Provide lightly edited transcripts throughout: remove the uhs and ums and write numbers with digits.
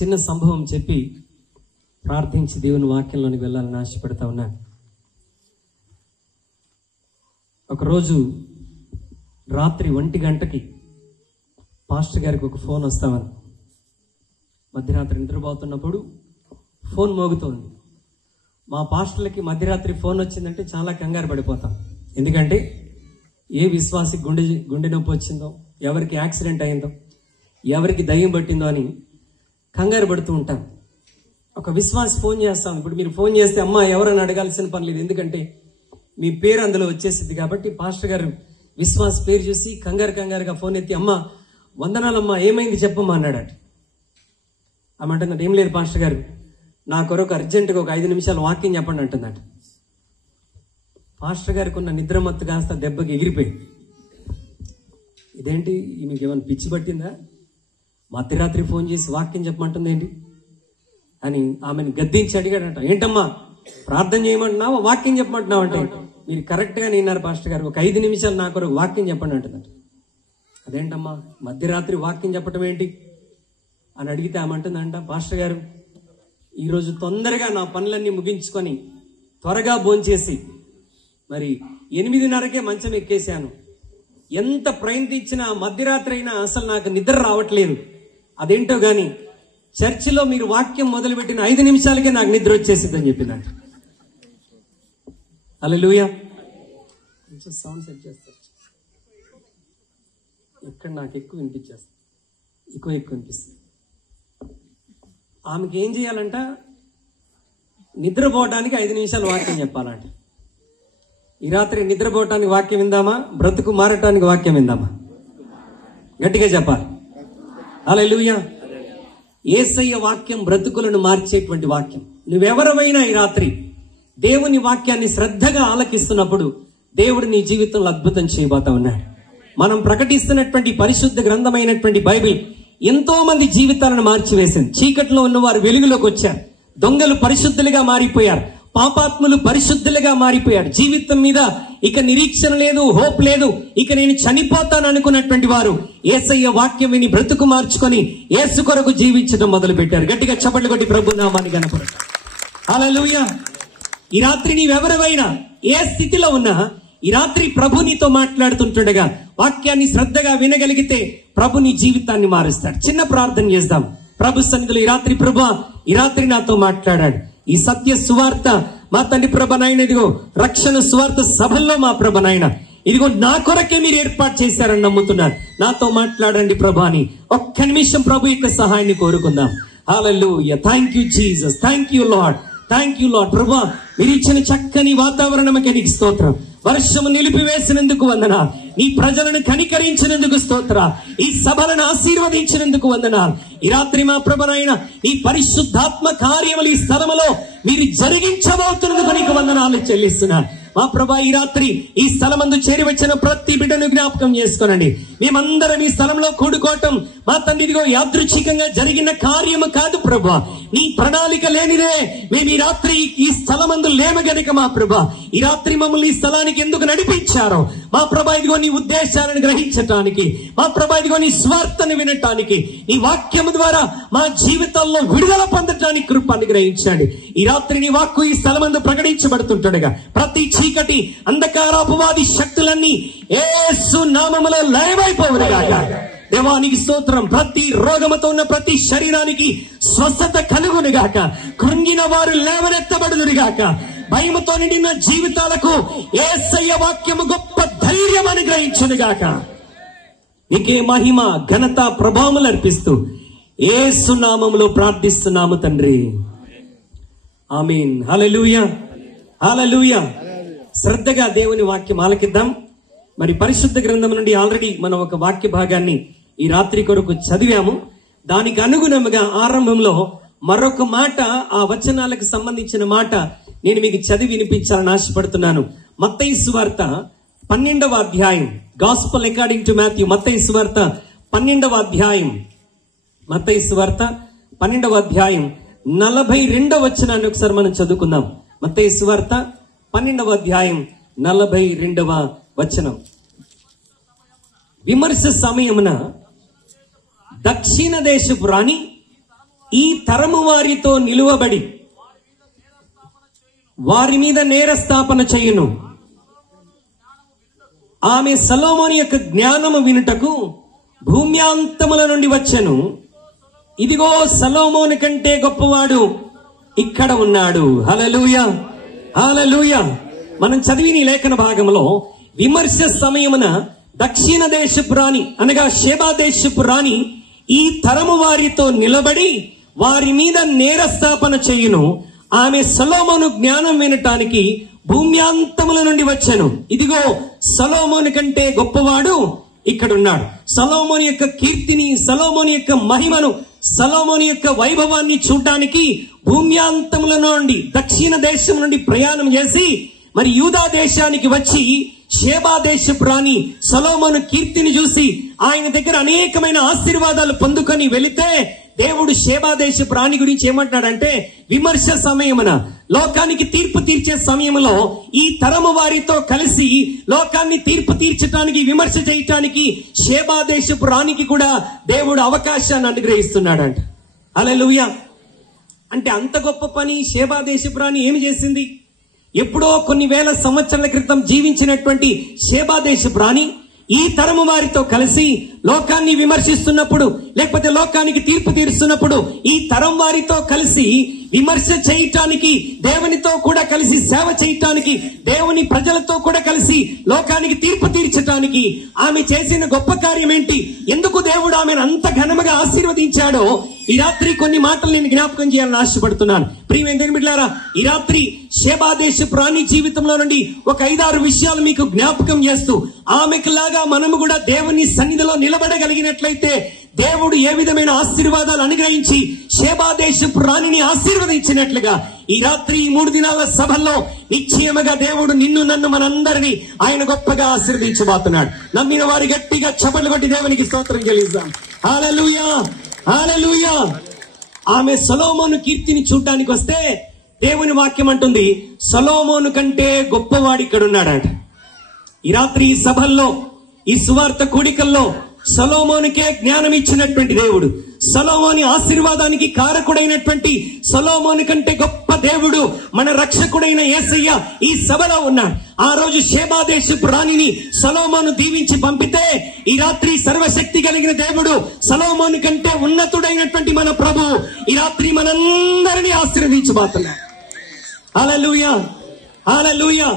చిన్న సంభవం చెప్పి ప్రార్థించి దేవుని వాక్యంలోనికి వెళ్ళాలని ఆశపడతా ఉన్నాను. ఒకరోజు రాత్రి 1 గంటకి పాస్టర్ గారికి ఒక ఫోన్ వస్తామని, మధ్యరాత్రి నిద్రపోతున్నప్పుడు ఫోన్ మోగుతోంది. మా పాస్టర్లకి మధ్యరాత్రి ఫోన్ వచ్చిందంటే చాలా కంగారు పడిపోతాం. ఎందుకంటే ఏ విశ్వాసికి గుండె నొప్పి వచ్చిందో, ఎవరికి యాక్సిడెంట్ అయిందో, ఎవరికి దయ్యం పట్టిందో అని కంగారు పడుతూ ఉంటాం. ఒక విశ్వాసి ఫోన్ చేస్తాం. ఇప్పుడు మీరు ఫోన్ చేస్తే అమ్మ ఎవరైనా అడగాల్సిన పని లేదు, ఎందుకంటే మీ పేరు అందులో వచ్చేసింది. కాబట్టి పాస్టర్ గారు విశ్వాస్ పేరు చూసి కంగారుగా ఫోన్ ఎత్తి, అమ్మ వందనాలమ్మా, ఏమైంది చెప్పమ్మా అన్నాడట. ఆమె అంటున్నట్టు, ఏం లేదు పాస్టర్ గారు, నా కొరకు అర్జెంటుగా ఒక 5 నిమిషాలు వాక్యం చెప్పండి అంటున్నట్ట. పాస్టర్ గారికి ఉన్న నిద్రమత్తు కాస్త దెబ్బకి ఎగిరిపోయింది. ఇదేంటి, మీకు ఏమైనా పిచ్చి పట్టిందా, మధ్యరాత్రి ఫోన్ చేసి వాక్యం చెప్పమంటుంది ఏంటి అని ఆమెను గద్దించి అడిగాడంట. ఏంటమ్మా ప్రార్థన చేయమంటున్నావా వాక్యం చెప్పమంటున్నావు అంటే, మీరు కరెక్ట్గా విన్నారు పాస్టర్ గారు, ఒక 5 నిమిషాలు నా కొరకు వాక్యం చెప్పండి అంటుందట. అదేంటమ్మా మధ్యరాత్రి వాక్యం చెప్పడం ఏంటి అని అడిగితే ఆమె అంటుందంట, పాస్టర్ గారు ఈరోజు తొందరగా నా పనులన్నీ ముగించుకొని త్వరగా భోంచేసి మరి 8:30కే మంచం ఎక్కేశాను. ఎంత ప్రయత్నించినా మధ్యరాత్రి అయినా అసలు నాకు నిద్ర రావట్లేదు. అదేంటో గాని చర్చిలో మీరు వాక్యం మొదలుపెట్టిన 5 నిమిషాలకే నాకు నిద్ర వచ్చేసిందని చెప్పిందంట. హల్లెలూయా. కొంచెం సౌండ్ సెట్ చేస్తారు. ఇక్కడ నాకు ఎక్కువ వినిపించేస్తుంది, ఎక్కువ వినిపిస్తుంది. ఆమెకి ఏం చేయాలంట, నిద్రపోవడానికి 5 నిమిషాలు వాక్యం చెప్పాలంట. ఈ రాత్రి నిద్రపోవటానికి వాక్యం విందామా, బ్రతుకు మారటానికి వాక్యం విందామా? గట్టిగా చెప్పాలి. హల్లెలూయా. యేసయ్య వాక్యం బ్రతుకులను మార్చేటువంటి వాక్యం. నువ్వెవరమైనా ఈ రాత్రి దేవుని వాక్యాన్ని శ్రద్ధగా ఆలకిస్తున్నప్పుడు దేవుడు నీ జీవితంలో అద్భుతం చేయబోతా ఉన్నాడు. మనం ప్రకటిస్తున్నటువంటి పరిశుద్ధ గ్రంథమైనటువంటి బైబిల్ ఎంతో మంది జీవితాలను మార్చివేసింది. చీకట్లో ఉన్నవారు వెలుగులోకి వచ్చారు, దొంగలు పరిశుద్ధులుగా మారిపోయారు, పాపాత్ములు పరిశుద్ధులుగా మారిపోయారు. జీవితం మీద ఇక నిరీక్షణ లేదు, హోప్ లేదు, ఇక నేను చనిపోతాను అనుకున్నటువంటి వారు యేసయ్య వాక్యం విని బ్రతుకు మార్చుకొని యేసు కొరకు జీవించడం మొదలు పెట్టారు. గట్టిగా చప్పట్లు కొట్టి ప్రభు నామాన్ని గణపరచండి. హల్లెలూయా. ఈ రాత్రి నీవెవరైనా ఏ స్థితిలో ఉన్నా ఈ రాత్రి ప్రభు నీతో మాట్లాడుతుంటుండగా వాక్యాన్ని శ్రద్ధగా వినగలిగితే ప్రభు నీ జీవితాన్ని మారుస్తాడు. చిన్న ప్రార్థన చేద్దాం ప్రభు సన్నిధిలో. ఈ రాత్రి ప్రభు ఈ రాత్రి నాతో మాట్లాడాడు. ఈ సత్య సువార్త మా తండ్రి ప్రభ నాయన, ఇదిగో రక్షణ సువార్త సభల్లో మా ప్రభ నాయన, ఇదిగో నా కొరకే మీరు ఏర్పాటు చేశారని నమ్ముతున్నారు. నాతో మాట్లాడండి ప్రభా అని ఒక్క నిమిషం ప్రభు యొక్క సహాయాన్ని కోరుకుందాం. Hallelujah. Thank you Jesus, thank you lord, thank you lord. ప్రభా మీరు ఇచ్చిన చక్కని వాతావరణంకి నీకు స్తోత్రం. వర్షము నిలిపివేసినందుకు వందనాలు. నీ ప్రజలను కనికరించినందుకు స్తోత్రాలు. ఈ సభలను ఆశీర్వదించినందుకు వందనాలు. ఈ రాత్రి మా ప్రభువైన ఈ పరిశుద్ధాత్మ కార్యములు ఈ స్థలములో మీరు జరిగించబోతున్నందుకు నీకు వందనాలు చెల్లిస్తున్నాను. మా ప్రభా ఈ రాత్రి ఈ స్థలమందు చేరి వచ్చిన ప్రతి బిడ్డను జ్ఞాపకం చేసుకోనండి. మేమందరం ఈ స్థలంలో కూడుకోవటం మా తండ్రి ఇదిగో యాదృచ్ఛికంగా జరిగిన కార్యము కాదు ప్రభా, నీ ప్రణాళిక లేనిదే మేము ఈ రాత్రి ఈ స్థలమందు లేము గనుక మా ప్రభా ఈ రాత్రి మమ్మల్ని ఈ స్థలానికి ఎందుకు నడిపించారో మా ప్రభా ఇదిగో నీ ఉద్దేశాలను గ్రహించటానికి, మా ప్రభా ఇదిగో నీ స్వార్థను వినటానికి, నీ వాక్యము ద్వారా మా జీవితాల్లో విడుదల పొందటానికి కృపను గ్రహించండి. ఈ రాత్రి నీ వాక్కు ఈ స్థలమందు ప్రకటించబడుతుంటగా ప్రతి చీకటి అంధకారాపవాది శక్తులన్నీ యేసు నామములో లయమైపోవునుగాక. దేవానికి స్తోత్రం. ప్రతి రోగముతో ఉన్న ప్రతి శరీరానికి స్వస్థత కలుగునుగాక. కృంగిన వారు లేవనెత్తబడునుగాక. భయముతో నిండిన జీవితాలకు యేసయ్య వాక్యము గొప్ప ధైర్యం అనుగ్రహించునుగాక. నీకే మహిమ ఘనత ప్రభావములు అర్పిస్తూ యేసు నామములో ప్రార్థిస్తున్నాము తండ్రి, ఆమేన్. హల్లెలూయా, హల్లెలూయా. శ్రద్ధగా దేవుని వాక్యం ఆలకిద్దాం. మరి పరిశుద్ధ గ్రంథం నుండి ఆల్రెడీ మనం ఒక వాక్య భాగాన్ని ఈ రాత్రి కొరకు చదివాము. దానికి అనుగుణంగా ఆరంభంలో మరొక మాట, ఆ వచనాలకు సంబంధించిన మాట నేను మీకు చదివి వినిపించాలని ఆశపడుతున్నాను. మత్తయి సువార్త 12వ అధ్యాయం, గాస్పెల్ అకార్డింగ్ టు మాథ్యూ. మత్తయి సువార్త 12వ అధ్యాయం, మత్తయి సువార్త 12వ అధ్యాయం 42వ వచనాన్ని ఒకసారి మనం చదువుకుందాం. మత్తయి సువార్త 12వ అధ్యాయం 42వ వచనం. విమర్శ సమయమున దక్షిణ దేశపు రాణి ఈ తరము వారితో నిలువబడి వారి మీద నేరస్థాపన చేయును. ఆమె సొలొమోను యొక్క జ్ఞానము వినుటకు భూమ్యాంతముల నుండి వచ్చెను. ఇదిగో సొలొమోను కంటే గొప్పవాడు ఇక్కడ ఉన్నాడు. హల్లెలూయా, హల్లెలూయా. మనం చదివిన ఈ లేఖన భాగంలో విమర్శ సమయమున దక్షిణ దేశపు రాణి అనగా షేబా దేశపు రాణి ఈ తరము వారితో నిలబడి వారి మీద నేరస్థాపన చేయును. ఆమె సొలొమోను జ్ఞానం వినటానికి భూమ్యాంతముల నుండి వచ్చెను. ఇదిగో సొలొమోను కంటే గొప్పవాడు ఇక్కడున్నాడు. సొలొమోను యొక్క కీర్తిని, సొలొమోను యొక్క మహిమను, సొలొమోను యొక్క వైభవాన్ని చూడటానికి భూమ్యాంతముల నుండి దక్షిణ దేశం నుండి ప్రయాణం చేసి మరి యూదా దేశానికి వచ్చి షేబా దేశపు రాణి సొలొమోను కీర్తిని చూసి ఆయన దగ్గర అనేకమైన ఆశీర్వాదాలు పొందుకొని వెళితే దేవుడు షేబా దేశపు రాణి గురించి ఏమంటున్నాడంటే, విమర్శ సమయమున లోకానికి తీర్పు తీర్చే సమయంలో ఈ తరము వారితో కలిసి లోకాన్ని తీర్పు తీర్చడానికి, విమర్శ చేయటానికి షేబా దేశపు రాణికి కూడా దేవుడు అవకాశాన్ని అనుగ్రహిస్తున్నాడంట. హల్లెలూయా. అంటే అంత గొప్ప పని షేబా దేశపు రాణి ఏమి చేసింది? ఎప్పుడో కొన్ని వేల సంవత్సరాల క్రితం జీవించినటువంటి షేబా దేశపు రాణి ఈ తరము వారితో కలిసి లోకాన్ని విమర్శిస్తున్నప్పుడు, లేకపోతే లోకానికి తీర్పు తీరుస్తున్నప్పుడు ఈ తరం వారితో కలిసి విమర్శ చేయటానికి, దేవునితో కూడా కలిసి సేవ చేయటానికి, దేవుని ప్రజలతో కూడా కలిసి లోకానికి తీర్పు తీర్చటానికి ఆమె చేసిన గొప్ప కార్యం ఏంటి? ఎందుకు దేవుడు ఆమెను అంత ఘనముగా ఆశీర్వదించాడో ఈ రాత్రి కొన్ని మాటలు నేను జ్ఞాపకం చేయాలని ఆశపడుతున్నాను. ప్రియమైన దేవుని బిడ్డలారా, ఈ రాత్రి షేబా దేశపు రాణి జీవితంలో నుండి ఒక 5-6 విషయాలు మీకు జ్ఞాపకం చేస్తూ, ఆమెకు లాగా మనము కూడా దేవుని సన్నిధిలో నిలబడగలిగినట్లయితే దేవుడు ఏ విధమైన ఆశీర్వాదాలు అనుగ్రహించి షేబా దేశపు రాణిని ఆశీర్వదించినట్లుగా ఈ రాత్రి ఈ 3 దినాల సభల్లో నిశ్చయముగా దేవుడు నిన్ను, నన్ను, మనందరినీ ఆయన గొప్పగా ఆశీర్వదించబోతున్నాడు. నమ్మిన వారి గట్టిగా చప్పట్లు కొట్టి దేవునికి స్తోత్రం చెల్లిద్దాం. హల్లెలూయా, హల్లెలూయా. ఆమె సొలొమోను కీర్తిని చూడటానికి వస్తే దేవుని వాక్యం అంటుంది, సొలొమోను కంటే గొప్పవాడు ఇక్కడ ఉన్నాడట. ఈ రాత్రి ఈ సభల్లో, ఈ సువార్త కూడికల్లో సొలొమోనుకే జ్ఞానం ఇచ్చినటువంటి దేవుడు, సొలొమోను ఆశీర్వాదానికి కారకుడైనటువంటి సొలొమోను కంటే గొప్ప దేవుడు మన రక్షకుడైన యేసయ్య ఈ సభలో ఉన్నాడు. ఆ రోజు షేబా దేశపు రాణిని సొలొమోను దీవించి పంపితే ఈ రాత్రి సర్వశక్తి కలిగిన దేవుడు, సొలొమోను కంటే ఉన్నతుడైనటువంటి మన ప్రభు ఈ రాత్రి మనందరినీ ఆశీర్వదించబోతున్నాడు. హల్లెలూయా, హల్లెలూయా.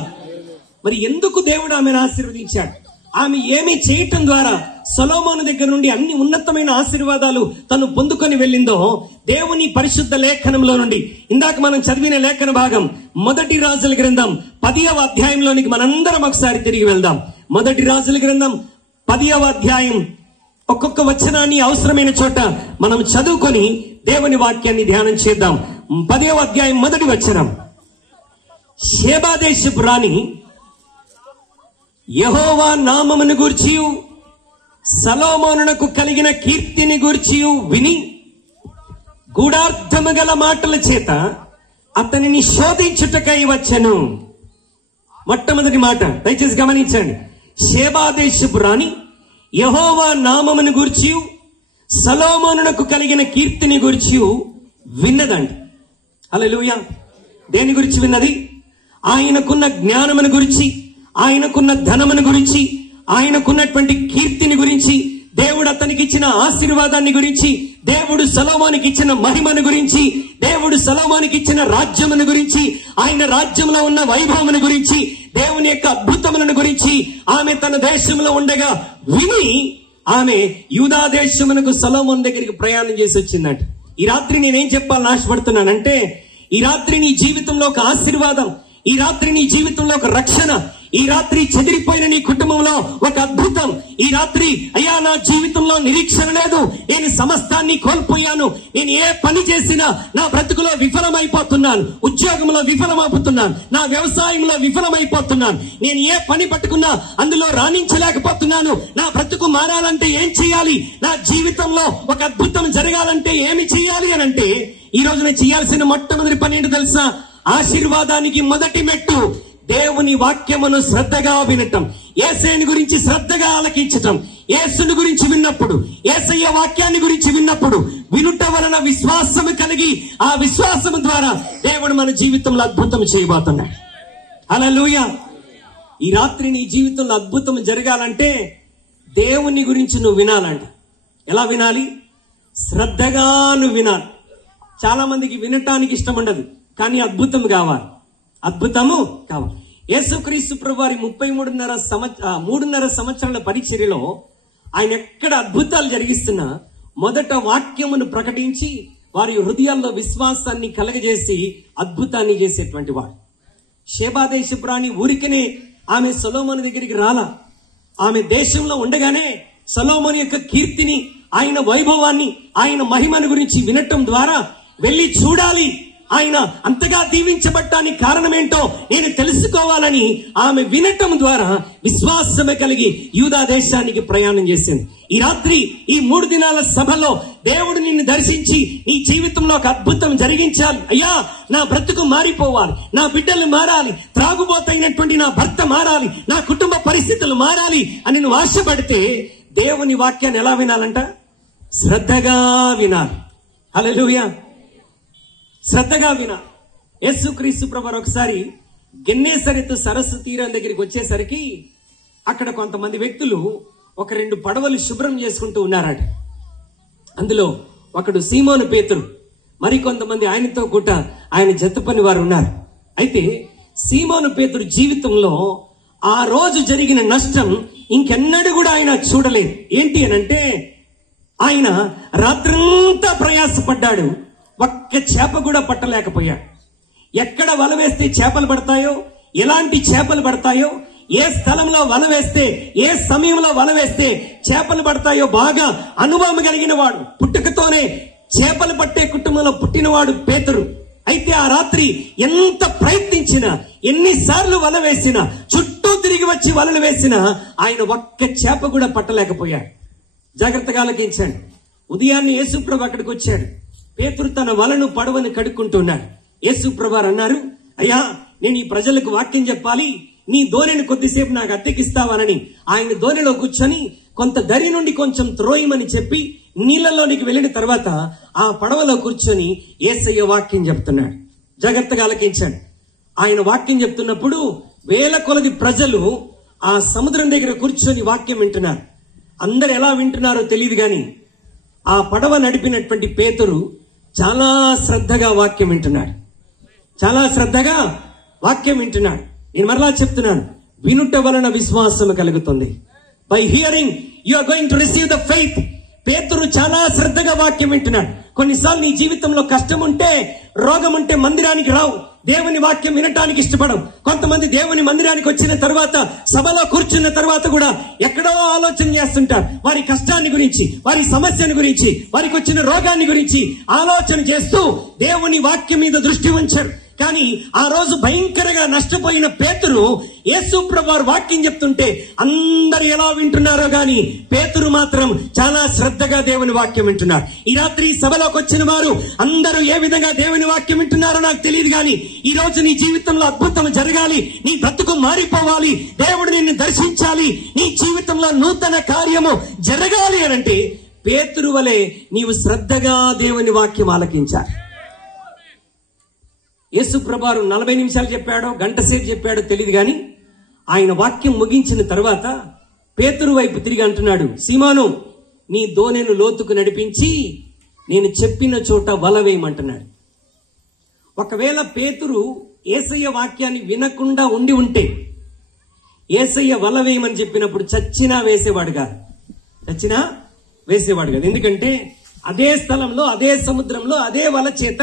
మరి ఎందుకు దేవుడు ఆమెను ఆశీర్వదించాడు? ఆమె ఏమి చేయటం ద్వారా సొలొమోను దగ్గర నుండి అన్ని ఉన్నతమైన ఆశీర్వాదాలు తను పొందుకొని వెళ్ళిందో దేవుని పరిశుద్ధ లేఖనంలో నుండి ఇందాక మనం చదివిన లేఖన భాగం 1 రాజుల గ్రంథం 10వ అధ్యాయంలోనికి మనందరం ఒకసారి తిరిగి వెళ్దాం. 1 రాజుల గ్రంథం 10వ అధ్యాయం ఒక్కొక్క వచనాన్ని అవసరమైన చోట మనం చదువుకొని దేవుని వాక్యాన్ని ధ్యానం చేద్దాం. 10వ అధ్యాయం 1వ వచనం. షేబా దేశపు రాణి యెహోవా నామమును గూర్చియు సొలొమోనునకు కలిగిన కీర్తిని గూర్చియు విని గూఢార్థము గల మాటల చేత అతనిని శోధించుటకై వచ్చెను. మొట్టమొదటి మాట దయచేసి గమనించండి. షేబా దేశపు రాణి యెహోవా నామమును గూర్చియు సొలొమోనునకు కలిగిన కీర్తిని గూర్చియు విన్నదండి. హల్లెలూయా. దేని గురించి విన్నది? ఆయనకున్న జ్ఞానమును గురించి, ఆయనకున్న ధనమును గురించి, ఆయనకున్నటువంటి కీర్తిని గురించి, దేవుడు అతనికి ఇచ్చిన ఆశీర్వాదాన్ని గురించి, దేవుడు సొలొమోనుకి ఇచ్చిన మహిమను గురించి, దేవుడు సొలొమోనుకి ఇచ్చిన రాజ్యమును గురించి, ఆయన రాజ్యంలో ఉన్న వైభవమును గురించి, దేవుని యొక్క అద్భుతములను గురించి ఆమె తన దేశంలో ఉండగా విని ఆమె యూదా దేశమునకు సొలొమోను దగ్గరికి ప్రయాణం చేసి వచ్చిందంట. ఈ రాత్రి నేనేం చెప్పాలని ఆశపడుతున్నానంటే, ఈ రాత్రి నీ జీవితంలో ఒక ఆశీర్వాదం, ఈ రాత్రి నీ జీవితంలో ఒక రక్షణ, ఈ రాత్రి చెదిరిపోయిన నీ కుటుంబంలో ఒక అద్భుతం, ఈ రాత్రి అయ్యా నా జీవితంలో నిరీక్షణ లేదు, నేను సమస్తాన్ని కోల్పోయాను, నేను ఏ పని చేసినా నా బ్రతుకులో విఫలమైపోతున్నాను, ఉద్యోగంలో విఫలమైపోతున్నాను, నా వ్యవసాయంలో విఫలమైపోతున్నాను, నేను ఏ పని పట్టుకున్నా అందులో రాణించలేకపోతున్నాను, నా బ్రతుకు మారాలంటే ఏం చేయాలి, నా జీవితంలో ఒక అద్భుతం జరగాలంటే ఏమి చేయాలి అని అంటే ఈ రోజున చేయాల్సిన మొట్టమొదటి పని ఏంటో తెలుసా? ఆశీర్వాదానికి మొదటి మెట్టు దేవుని వాక్యమును శ్రద్ధగా వినటం. యేసయ్యని గురించి శ్రద్ధగా ఆలకించటం, యేసుని గురించి విన్నప్పుడు, యేసయ్య వాక్యాన్ని గురించి విన్నప్పుడు వినుట వలన విశ్వాసము కలిగి ఆ విశ్వాసము ద్వారా దేవుడు మన జీవితంలో అద్భుతం చేయబోతున్నాడు. హల్లెలూయా. ఈ రాత్రి నీ జీవితంలో అద్భుతం జరగాలంటే దేవుని గురించి నువ్వు వినాలంట. ఎలా వినాలి? శ్రద్ధగా నువ్వు వినాలి. చాలా మందికి వినటానికి ఇష్టం ఉండదు, కానీ అద్భుతం కావాలి. అద్భుతము కావాలి. యేసుక్రీస్తు ప్రభువారి 3.5 సంవత్సరాల పరిచర్యలో ఆయన ఎక్కడ అద్భుతాలు జరిగిస్తున్నా మొదట వాక్యమును ప్రకటించి వారి హృదయాల్లో విశ్వాసాన్ని కలగజేసి అద్భుతాన్ని చేసేటువంటి వాడు. షేబా దేశపు రాణి ఊరికనే ఆమె సొలొమోను దగ్గరికి రాలా. ఆమె దేశంలో ఉండగానే సొలొమోను యొక్క కీర్తిని, ఆయన వైభవాన్ని, ఆయన మహిమను గురించి వినటం ద్వారా వెళ్ళి చూడాలి, ఆయన అంతగా దీవించబడటానికి కారణమేంటో నేను తెలుసుకోవాలని ఆమె వినటం ద్వారా విశ్వాసమే కలిగి యూదా దేశానికి ప్రయాణం చేసింది. ఈ రాత్రి ఈ 3 దినాల సభలో దేవుడు నిన్ను దర్శించి నీ జీవితంలో ఒక అద్భుతం జరిగించాలి. అయ్యా, నా బ్రతుకు మారిపోవాలి, నా బిడ్డలు మారాలి, త్రాగుబోతైనటువంటి నా భర్త మారాలి, నా కుటుంబ పరిస్థితులు మారాలి అని నువ్వు ఆశపడితే దేవుని వాక్యాన్ని ఎలా వినాలంట? శ్రద్ధగా వినాలి. హల్లెలూయా. శ్రద్ధగా వినాలి. యేసుక్రీస్తు ప్రభువారు ఒకసారి గెన్నేసరెతు సరస్సు తీరం దగ్గరికి వచ్చేసరికి అక్కడ కొంతమంది వ్యక్తులు ఒక 2 పడవలు శుభ్రం చేసుకుంటూ ఉన్నారట. అందులో ఒకడు సీమోను పేతురు, మరికొంతమంది ఆయనతో కూడా ఆయన జత పని వారు ఉన్నారు. అయితే సీమోను పేతురు జీవితంలో ఆ రోజు జరిగిన నష్టం ఇంకెన్నడూ కూడా ఆయన చూడలేదు. ఏంటి అనంటే ఆయన రాత్రంతా ప్రయాసపడ్డాడు, ఒక్క చేప కూడా పట్టలేకపోయాడు. ఎక్కడ వల వేస్తే చేపలు పడతాయో, ఎలాంటి చేపలు పడతాయో, ఏ స్థలంలో వల వేస్తే, ఏ సమయంలో వల వేస్తే చేపలు పడతాయో బాగా అనుభవం కలిగిన వాడు. పుట్టుకతోనే చేపలు పట్టే కుటుంబంలో పుట్టినవాడు పేతురు. అయితే ఆ రాత్రి ఎంత ప్రయత్నించినా, ఎన్నిసార్లు వల వేసినా, చుట్టూ తిరిగి వచ్చి వలలు వేసినా ఆయన ఒక్క చేప కూడా పట్టలేకపోయాడు. జాగ్రత్తగా ఆలకించండి. ఉదయాన్నే యేసుప్రభు అక్కడికి వచ్చాడు. పేతురు తన వలను పడవను కడుక్కుంటున్నాడు. యేసుప్రభు అన్నారు, అయ్యా, నేను ఈ ప్రజలకు వాక్యం చెప్పాలి, నీ దోణిని కొద్దిసేపు నాకు అద్దెకిస్తావానని ఆయన దోణిలో కూర్చొని కొంత దరి నుండి కొంచెం త్రోయమని చెప్పి నీళ్ళలోనికి వెళ్ళిన తర్వాత ఆ పడవలో కూర్చొని యేసయ్య వాక్యం చెప్తున్నాడు. జాగ్రత్తగా ఆలకించండి. ఆయన వాక్యం చెప్తున్నప్పుడు వేల కొలది ప్రజలు ఆ సముద్రం దగ్గర కూర్చొని వాక్యం వింటున్నారు. అందరు ఎలా వింటున్నారో తెలియదు గాని ఆ పడవ నడిపినటువంటి పేతురు చాలా శ్రద్ధగా వాక్యం వింటున్నాడు. చాలా శ్రద్ధగా వాక్యం వింటున్నాడు. నేను మరలా చెప్తున్నాను, వినుట వలన విశ్వాసం కలుగుతుంది. By hearing you are going to receive the faith. పేతురు చాలా శ్రద్ధగా వాక్యం వింటున్నాడు. కొన్నిసార్లు నీ జీవితంలో కష్టం ఉంటే, రోగం ఉంటే మందిరానికి రావు, దేవుని వాక్యం వినటానికి ఇష్టపడం. కొంతమంది దేవుని మందిరానికి వచ్చిన తర్వాత, సభలో కూర్చున్న తర్వాత కూడా ఎక్కడో ఆలోచన చేస్తుంటారు. వారి కష్టాన్ని గురించి, వారి సమస్యను గురించి, వారికి వచ్చిన రోగాన్ని గురించి ఆలోచన చేస్తూ దేవుని వాక్యం మీద దృష్టి ఉంచారు. కానీ ఆ రోజు భయంకరంగా నష్టపోయిన పేతురు యేసుప్రభు వారు వాక్యం చెప్తుంటే అందరు ఎలా వింటున్నారో గాని పేతురు మాత్రం చాలా శ్రద్ధగా దేవుని వాక్యం వింటున్నారు. ఈ రాత్రి సభలోకి వచ్చిన వారు అందరూ ఏ విధంగా దేవుని వాక్యం వింటున్నారో నాకు తెలియదు, కానీ ఈ రోజు నీ జీవితంలో అద్భుతం జరగాలి, నీ బ్రతుకు మారిపోవాలి, దేవుడు నిన్ను దర్శించాలి, నీ జీవితంలో నూతన కార్యము జరగాలి అనంటే పేతురు వలె నీవు శ్రద్ధగా దేవుని వాక్యం ఆలకించాలి. యేసు ప్రభువారు 40 నిమిషాలు చెప్పాడో, గంట సేపు చెప్పాడో తెలియదు కానీ ఆయన వాక్యం ముగించిన తర్వాత పేతురు వైపు తిరిగి అంటున్నాడు, సీమోను, నీ దోణెను లోతుకు నడిపించి నేను చెప్పిన చోట వల వేయమంటున్నాడు. ఒకవేళ పేతురు యేసయ్య వాక్యాన్ని వినకుండా ఉండి ఉంటే, యేసయ్య వల వేయమని చెప్పినప్పుడు చచ్చినా వేసేవాడు కాదు. ఎందుకంటే అదే స్థలంలో, అదే సముద్రంలో, అదే వల చేత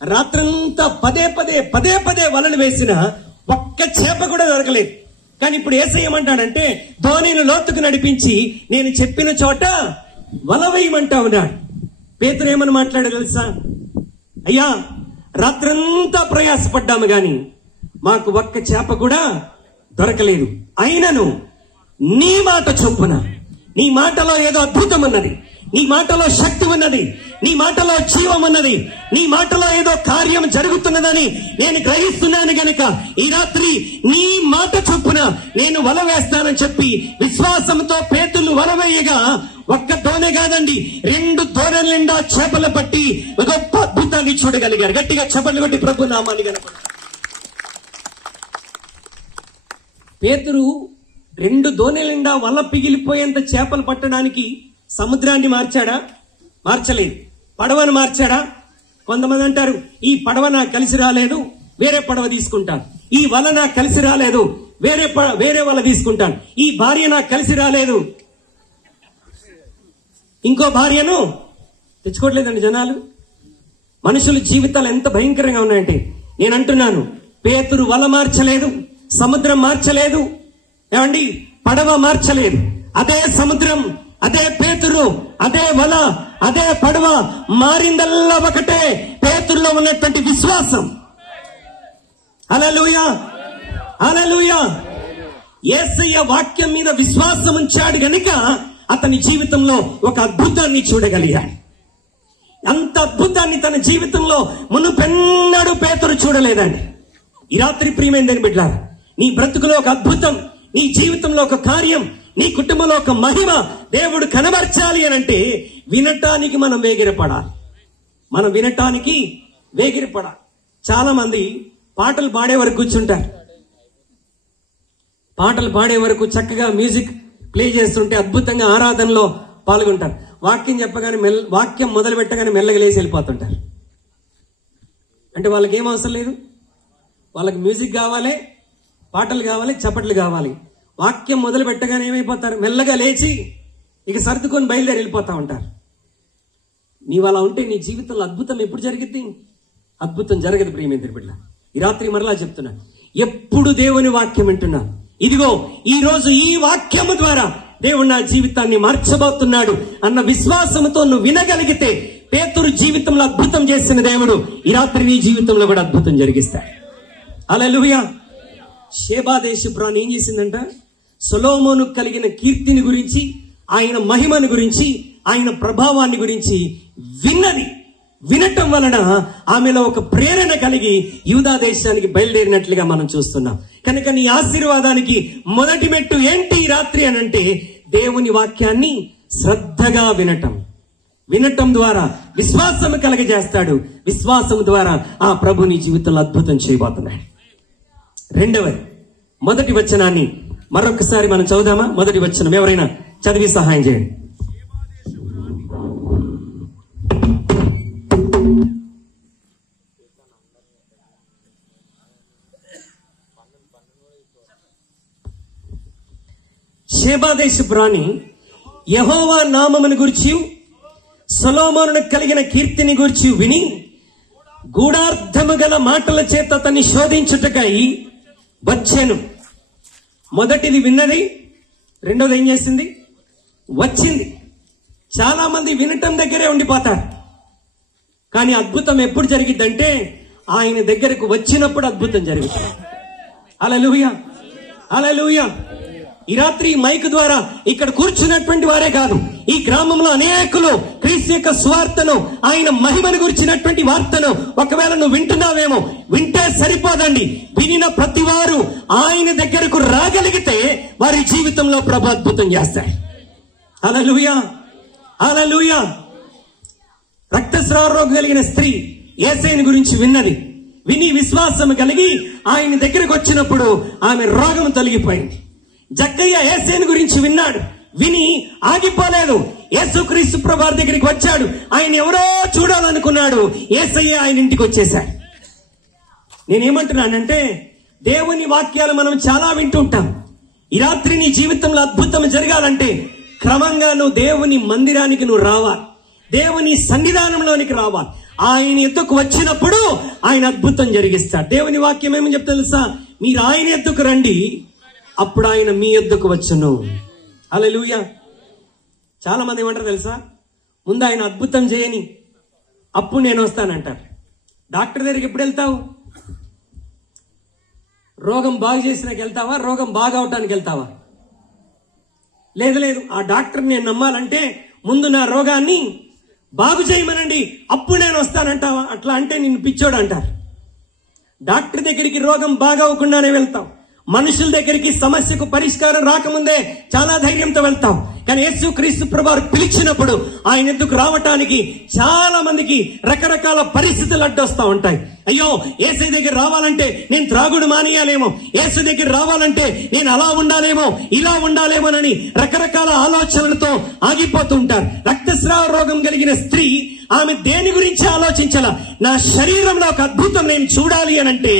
రాత్రంతా పదే పదే వలలు వేసిన ఒక్క చేప కూడా దొరకలేదు. కానీ ఇప్పుడు యేసయ్య ఏమంటాడంటే, ధోనిని లోతుకు నడిపించి నేను చెప్పిన చోట వల వేయమంటా ఉన్నాడు. పేతురు ఏమని మాట్లాడాడు తెలుసా? అయ్యా, రాత్రంతా ప్రయాసపడ్డాము గాని మాకు ఒక్క చేప కూడా దొరకలేదు. అయినను నీ మాట చొప్పున, నీ మాటలో ఏదో అద్భుతం ఉన్నది, నీ మాటలో శక్తి ఉన్నది, నీ మాటలో జీవం ఉన్నది, నీ మాటలో ఏదో కార్యం జరుగుతున్నదని నేను గ్రహిస్తున్నాను గనక ఈ రాత్రి నీ మాట చొప్పున నేను వల వేస్తానని చెప్పి విశ్వాసంతో పేతులు వల వేయగా ఒక్క దోణె కాదండి, 2 దోణెల నిండా చేపలు పట్టి ఒక గొప్ప అద్భుతాన్ని చూడగలిగారు. గట్టిగా చప్పట్లు కొట్టి ప్రభు నామాన్ని కనుక. పేతురు 2 దోణెల నిండా వల పిగిలిపోయేంత చేపలు పట్టడానికి సముద్రాన్ని మార్చాడా? మార్చలేదు. పడవను మార్చాడా? కొంతమంది అంటారు ఈ పడవ నాకు కలిసి రాలేదు, వేరే పడవ తీసుకుంటాను. ఈ వల నాకు కలిసి రాలేదు, వేరే వల తీసుకుంటాను. ఈ భార్య నాకు కలిసి రాలేదు, ఇంకో భార్యను తెచ్చుకోవట్లేదండి జనాలు. మనుషుల జీవితాలు ఎంత భయంకరంగా ఉన్నాయంటే, నేను అంటున్నాను, పేతురు వల మార్చలేదు, సముద్రం మార్చలేదు, ఏమండి పడవ మార్చలేదు. అదే సముద్రం, అదే పేతురు, అదే వల, అదే పడవ, మారిందల్లా ఒకటే, పేతురులో ఉన్నటువంటి విశ్వాసం. హల్లెలూయా, హల్లెలూయా. యేసయ్య వాక్యం మీద విశ్వాసం ఉంచాడు గనుక అతని జీవితంలో ఒక అద్భుతాన్ని చూడగలిగాడు. అంత అద్భుతాన్ని తన జీవితంలో మునుపెన్నడూ పేతురు చూడలేదండి. ఈ రాత్రి ప్రియమైనదని బిడ్డలారా, నీ బ్రతుకులో ఒక అద్భుతం, నీ జీవితంలో ఒక కార్యం, నీ కుటుంబంలో ఒక మహిమ దేవుడు కనబర్చాలి అని అంటే వినటానికి మనం వేగిరపడాలి. మనం వినటానికి వేగిరపడాలి. చాలా మంది పాటలు పాడే వరకు కూర్చుంటారు. పాటలు పాడే వరకు చక్కగా మ్యూజిక్ ప్లే చేస్తుంటే అద్భుతంగా ఆరాధనలో పాల్గొంటారు. వాక్యం చెప్పగానే వాక్యం మొదలు పెట్టగానే మెల్లగా లేచి వెళ్ళిపోతుంటారు. అంటే వాళ్ళకి ఏం అవసరం లేదు, వాళ్ళకి మ్యూజిక్ కావాలి, పాటలు కావాలి, చప్పట్లు కావాలి. వాక్యం మొదలు పెట్టగానే ఏమైపోతారు, మెల్లగా లేచి ఇక సర్దుకొని బయలుదేరి వెళ్ళిపోతా ఉంటారు. నీవు అలా ఉంటే నీ జీవితంలో అద్భుతం ఎప్పుడు జరిగిద్ది? అద్భుతం జరగదు ప్రియమైన బిడ్డ. ఈ రాత్రి మరలా చెప్తున్నా, ఎప్పుడు దేవుని వాక్యం వింటున్నా, ఇదిగో ఈ రోజు ఈ వాక్యము ద్వారా దేవుడు నా జీవితాన్ని మార్చబోతున్నాడు అన్న విశ్వాసంతో నువ్వు వినగలిగితే పేతురు జీవితంలో అద్భుతం చేసిన దేవుడు ఈ రాత్రి నీ జీవితంలో కూడా అద్భుతం జరిగిస్తాడు. హల్లెలూయా. షేబా దేశపు రాణి ఏం చేసిందంట? సొలొమోను కలిగిన కీర్తిని గురించి, ఆయన మహిమను గురించి, ఆయన ప్రభావాన్ని గురించి విన్నది. వినటం వలన ఆమెలో ఒక ప్రేరణ కలిగి యూదా దేశానికి బయలుదేరినట్లుగా మనం చూస్తున్నాం. కనుక నీ ఆశీర్వాదానికి మొదటి మెట్టు ఏంటి ఈ రాత్రి అని అంటే దేవుని వాక్యాన్ని శ్రద్ధగా వినటం. వినటం ద్వారా విశ్వాసం కలగజేస్తాడు. విశ్వాసం ద్వారా ఆ ప్రభు నీ జీవితంలో అద్భుతం చేయబోతున్నాడు. రెండవది, మొదటి వచనాన్ని మరొకసారి మనం చదువుదామా? మొదటి వచనం ఎవరైనా చదివి సహాయం చేయండి. షేబా దేశపు రాణి యెహోవా నామమును గూర్చి సొలొమోనును కలిగిన కీర్తిని గూర్చి విని గూఢార్థము గల మాటల చేత అతన్ని శోధించుటకై వచ్చెను. మొదటిది విన్నది, రెండోది ఏం చేసింది? వచ్చింది. చాలా మంది వినటం దగ్గరే ఉండిపోతారు. కానీ అద్భుతం ఎప్పుడు జరిగిద్దంటే ఆయన దగ్గరకు వచ్చినప్పుడు అద్భుతం జరుగుతుంది. హల్లెలూయా, హల్లెలూయా. ఈ రాత్రి మైక్ ద్వారా ఇక్కడ కూర్చున్నటువంటి వారే కాదు, ఈ గ్రామంలో అనేకులు క్రీస్తు యొక్క స్వార్థను, ఆయన మహిమను గురించినటువంటి వార్తను ఒకవేళ నువ్వు వింటున్నావేమో, వింటే సరిపోదండి. వినిన ప్రతి వారు ఆయన దగ్గరకు రాగలిగితే వారి జీవితంలో ప్రభు అద్భుతం చేస్తాడు. హల్లెలూయా, హల్లెలూయా. రక్తస్రావ రోగం కలిగిన స్త్రీ యేసయ్యను గురించి విన్నది. విని విశ్వాసం కలిగి ఆయన దగ్గరకు వచ్చినప్పుడు ఆమె రోగం తొలగిపోయింది. జక్కయ్య యేసయ్యను గురించి విన్నాడు. విని ఆగిపోలేదు. యేసుక్రీస్తు ప్రభువారి దగ్గరికి వచ్చాడు. ఆయన ఎవరో చూడాలనుకున్నాడు. యేసయ్య ఆయన ఇంటికి వచ్చేశాడు. నేనేమంటున్నానంటే దేవుని వాక్యాలు మనం చాలా వింటుంటాం. ఈ రాత్రి నీ జీవితంలో అద్భుతం జరగాలంటే క్రమంగా నువ్వు దేవుని మందిరానికి నువ్వు రావాలి, దేవుని సన్నిధానంలోనికి రావాలి. ఆయన ఎద్దుకు వచ్చినప్పుడు ఆయన అద్భుతం జరిగిస్తాడు. దేవుని వాక్యం ఏమని చెప్తా తెలుసా? మీరు ఆయన ఎద్దుకు రండి, అప్పుడు ఆయన మీ ఎద్దుకు వచ్చును. హల్లెలూయా. చాలా మంది ఏమంటారు తెలుసా? ముందు ఆయన అద్భుతం చేయని అప్పుడు నేను వస్తానంటారు. డాక్టర్ దగ్గరికి ఎప్పుడు వెళ్తావు? రోగం బాగు చేసినాక వెళ్తావా? రోగం బాగా అవటానికి వెళ్తావా? లేదు లేదు, ఆ డాక్టర్ నేను నమ్మాలంటే ముందు నా రోగాన్ని బాగు చేయమనండి, అప్పుడు నేను వస్తానంటావా? అట్లా అంటే నిన్ను పిచ్చోడు అంటారు. డాక్టర్ దగ్గరికి రోగం బాగవకుండానే వెళ్తాం. మనుషుల దగ్గరికి సమస్యకు పరిష్కారం రాకముందే చాలా ధైర్యంతో వెళ్తాం. కానీ యేసు క్రీస్తు ప్రభువారు పిలిచినప్పుడు ఆయన ఎందుకు రావటానికి చాలా మందికి రకరకాల పరిస్థితులు అడ్డొస్తా ఉంటాయి. అయ్యో, యేసు దగ్గర రావాలంటే నేను త్రాగుడు మానేయాలేమో, యేసు దగ్గర రావాలంటే నేను అలా ఉండాలేమో, ఇలా ఉండాలేమోనని రకరకాల ఆలోచనలతో ఆగిపోతూ ఉంటారు. రక్తస్రావ రోగం కలిగిన స్త్రీ ఆమె దేని గురించి ఆలోచించాల? నా శరీరంలో ఒక అద్భుతం నేను చూడాలి అని అంటే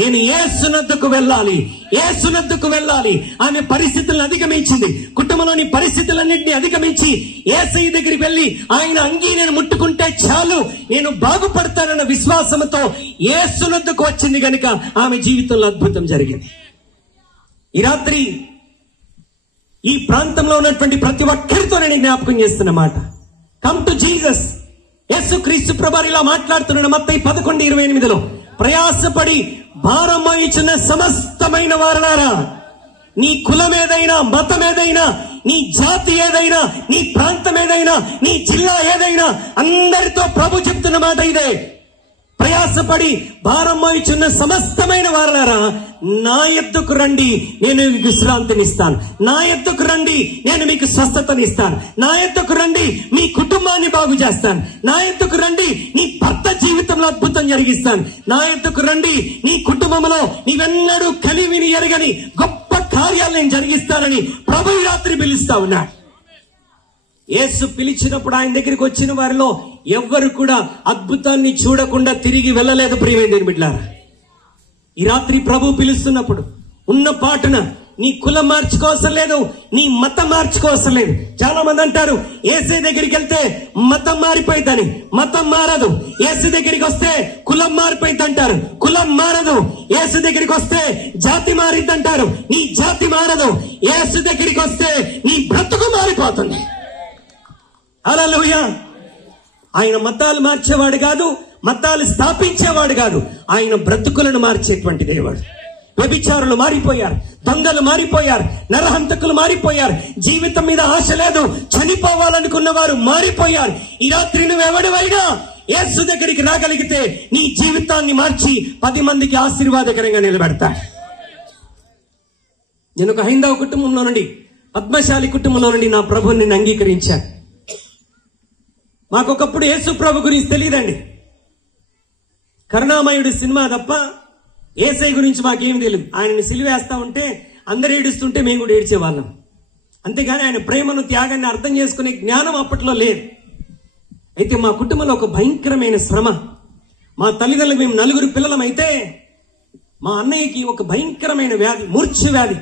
నేను యేసునద్దకు వెళ్ళాలి, యేసునద్దకు వెళ్ళాలి. ఆమె పరిస్థితులను అధిగమించింది, కుటుంబంలోని పరిస్థితులన్నింటినీ అధిగమించి యేసయ్య దగ్గరికి వెళ్ళి ఆయన అంగీ నేను ముట్టుకుంటే చాలు నేను బాగుపడతానన్న విశ్వాసంతో యేసునద్దకు వచ్చింది కనుక ఆమె జీవితంలో అద్భుతం జరిగింది. ఈ రాత్రి ఈ ప్రాంతంలో ఉన్నటువంటి ప్రతి ఒక్కరితో నేను జ్ఞాపకం చేస్తున్న మాట, కమ్ టు జీసస్. యేసు క్రీస్తు ప్రభువారు ఇలా మాట్లాడుతున్నాడు మత్తయి 11:28, ప్రయాసపడి భారం మోయుచున్న సమస్తమైన వారలారా, నీ కులం ఏదైనా, మతం ఏదైనా, నీ జాతి ఏదైనా, నీ ప్రాంతం ఏదైనా, నీ జిల్లా ఏదైనా, అందరితో ప్రభు చెప్తున్న మాట ఇదే. ప్రయాసపడి భారం మోయుచున్న సమస్తమైన వారలారా, నా యొద్దకు రండి, నేను మీకు విశ్రాంతినిస్తాను. నా యొద్దకు రండి, నేను మీకు స్వస్థతనిస్తాను. నా యొద్దకు రండి, మీ కుటుంబాన్ని బాగు చేస్తాను. నా యొద్దకు రండి, నీ భర్త జీవితంలో అద్భుతం జరిగిస్తాను. నా యొద్దకు రండి, నీ కుటుంబంలో నీవెన్నడూ కలివిని ఎరగని గొప్ప కార్యాలు నేను జరిగిస్తానని ప్రభు ఈ రాత్రి పిలుస్తా ఉన్నాడు. యేసు పిలిచినప్పుడు ఆయన దగ్గరికి వచ్చిన వారిలో ఎవ్వరు కూడా అద్భుతాన్ని చూడకుండా తిరిగి వెళ్ళలేదు. ప్రియమైన బిడ్డలారా, ఈ రాత్రి ప్రభు పిలుస్తున్నప్పుడు ఉన్న పాటున నీ కులం మార్చుకోవసం లేదు, నీ మతం మార్చుకోవసం లేదు. చాలా మంది అంటారు యేసు దగ్గరికి వెళ్తే మతం మారిపోయిందని. మతం మారదు. యేసు దగ్గరికి వస్తే కులం మారిపోయింది అంటారు. కులం మారదు. యేసు దగ్గరికి వస్తే జాతి మారిద్ది అంటారు. నీ జాతి మారదు. యేసు దగ్గరికి వస్తే నీ బ్రతుకు మారిపోతుంది. హల్లెలూయా. ఆయన మతాలు మార్చేవాడు కాదు, మతాలు స్థాపించేవాడు కాదు. ఆయన బ్రతుకులను మార్చేటువంటి దేవుడు. వ్యభిచారులు మారిపోయారు, దొంగలు మారిపోయారు, నరహంతకులు మారిపోయారు, జీవితం మీద ఆశ లేదు, చనిపోవాలనుకున్న వారు మారిపోయారు. ఈ రాత్రి నువ్వెవడివైనా యేసు దగ్గరికి రాగలిగితే నీ జీవితాన్ని మార్చి 10 మందికి ఆశీర్వాదకరంగా నిలబెడతా. నేను ఒక హైందవ కుటుంబంలో నుండి, పద్మశాలి కుటుంబంలో నుండి నా ప్రభుని నేను అంగీకరించాను. మాకొకప్పుడు యేసు ప్రభు గురించి తెలియదండి. కరుణామయుడు సినిమా తప్ప యేసయ్య గురించి మాకేం తెలియదు. ఆయనని సిలువేస్తా ఉంటే అందరు ఏడుస్తుంటే మేము కూడా ఏడ్చేవాళ్ళం. అంతేగాని ఆయన ప్రేమను, త్యాగాన్ని అర్థం చేసుకునే జ్ఞానం అప్పట్లో లేదు. అయితే మా కుటుంబంలో ఒక భయంకరమైన శ్రమ. మా తల్లిదండ్రులు మేము 4 పిల్లలం అయితే మా అన్నయ్యకి ఒక భయంకరమైన వ్యాధి, మూర్ఛ వ్యాధి.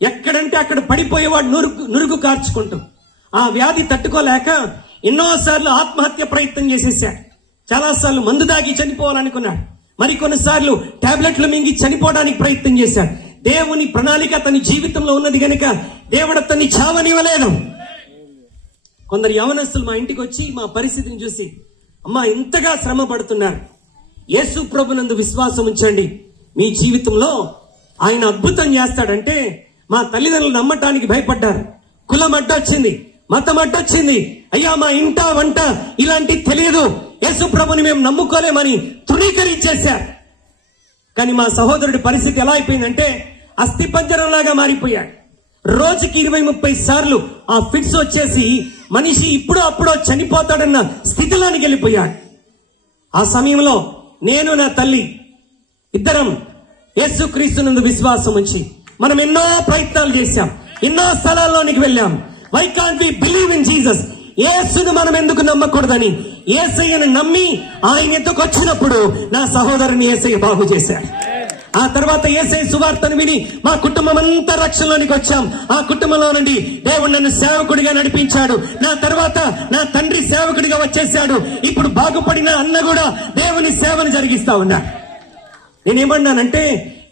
ఎక్కడంటే అక్కడ పడిపోయేవాడు నురుగు కార్చుకుంటూ. ఆ వ్యాధి తట్టుకోలేక ఎన్నోసార్లు ఆత్మహత్య ప్రయత్నం చేసేసాడు. చాలాసార్లు మందు దాగి చనిపోవాలనుకున్నాడు. మరికొన్నిసార్లు టాబ్లెట్లు మింగి చనిపోవడానికి ప్రయత్నం చేశాడు. దేవుని ప్రణాళిక అతని జీవితంలో ఉన్నది కనుక దేవుడు అతన్ని చావనివ్వలేదు. కొందరు యవనస్తులు మా ఇంటికి వచ్చి మా పరిస్థితిని చూసి, అమ్మా ఇంతగా శ్రమ పడుతున్నారు, యేసు ప్రభునందు విశ్వాసం ఉంచండి, మీ జీవితంలో ఆయన అద్భుతం చేస్తాడంటే మా తల్లిదండ్రులు నమ్మటానికి భయపడ్డారు. కులం అడ్డొచ్చింది, మతం అడ్డొచ్చింది, అయ్యా మా ఇంట వంట ఇలాంటి తెలియదు, యేసు ప్రభుని మేము నమ్ముకోలేమని తృణీకరించేశారు. కానీ మా సహోదరుడి పరిస్థితి ఎలా అయిపోయిందంటే అస్థిపంజరంలాగా మారిపోయాడు. రోజుకి 20-30 సార్లు ఆ ఫిట్స్ వచ్చేసి మనిషి ఇప్పుడు అప్పుడో చనిపోతాడన్న స్థితిలోనికి వెళ్ళిపోయాడు. ఆ సమయంలో నేను, నా తల్లి ఇద్దరం యేసుక్రీస్తునందు విశ్వాసం ఉంచి మనం ఎన్నో ప్రయత్నాలు చేశాం, ఎన్నో స్థలాల్లోనికి వెళ్ళాం. Why can't we believe in Jesus? యేసును మనం ఎందుకు నమ్మకూడదని యేసయ్యను నమ్మి ఆయన ఎందుకు వచ్చినప్పుడు నా సహోదరుని యేసయ్య బాగు చేశాడు. ఆ తర్వాత యేసయ్య సువార్తను విని మా కుటుంబం అంతా రక్షణలోనికి వచ్చాం. ఆ కుటుంబంలో నుండి దేవుడు నన్ను సేవకుడిగా నడిపించాడు. నా తర్వాత నా తండ్రి సేవకుడిగా వచ్చేసాడు. ఇప్పుడు బాగుపడిన అన్న కూడా దేవుని సేవను జరిగిస్తా ఉన్నాడు. నేనేమన్నానంటే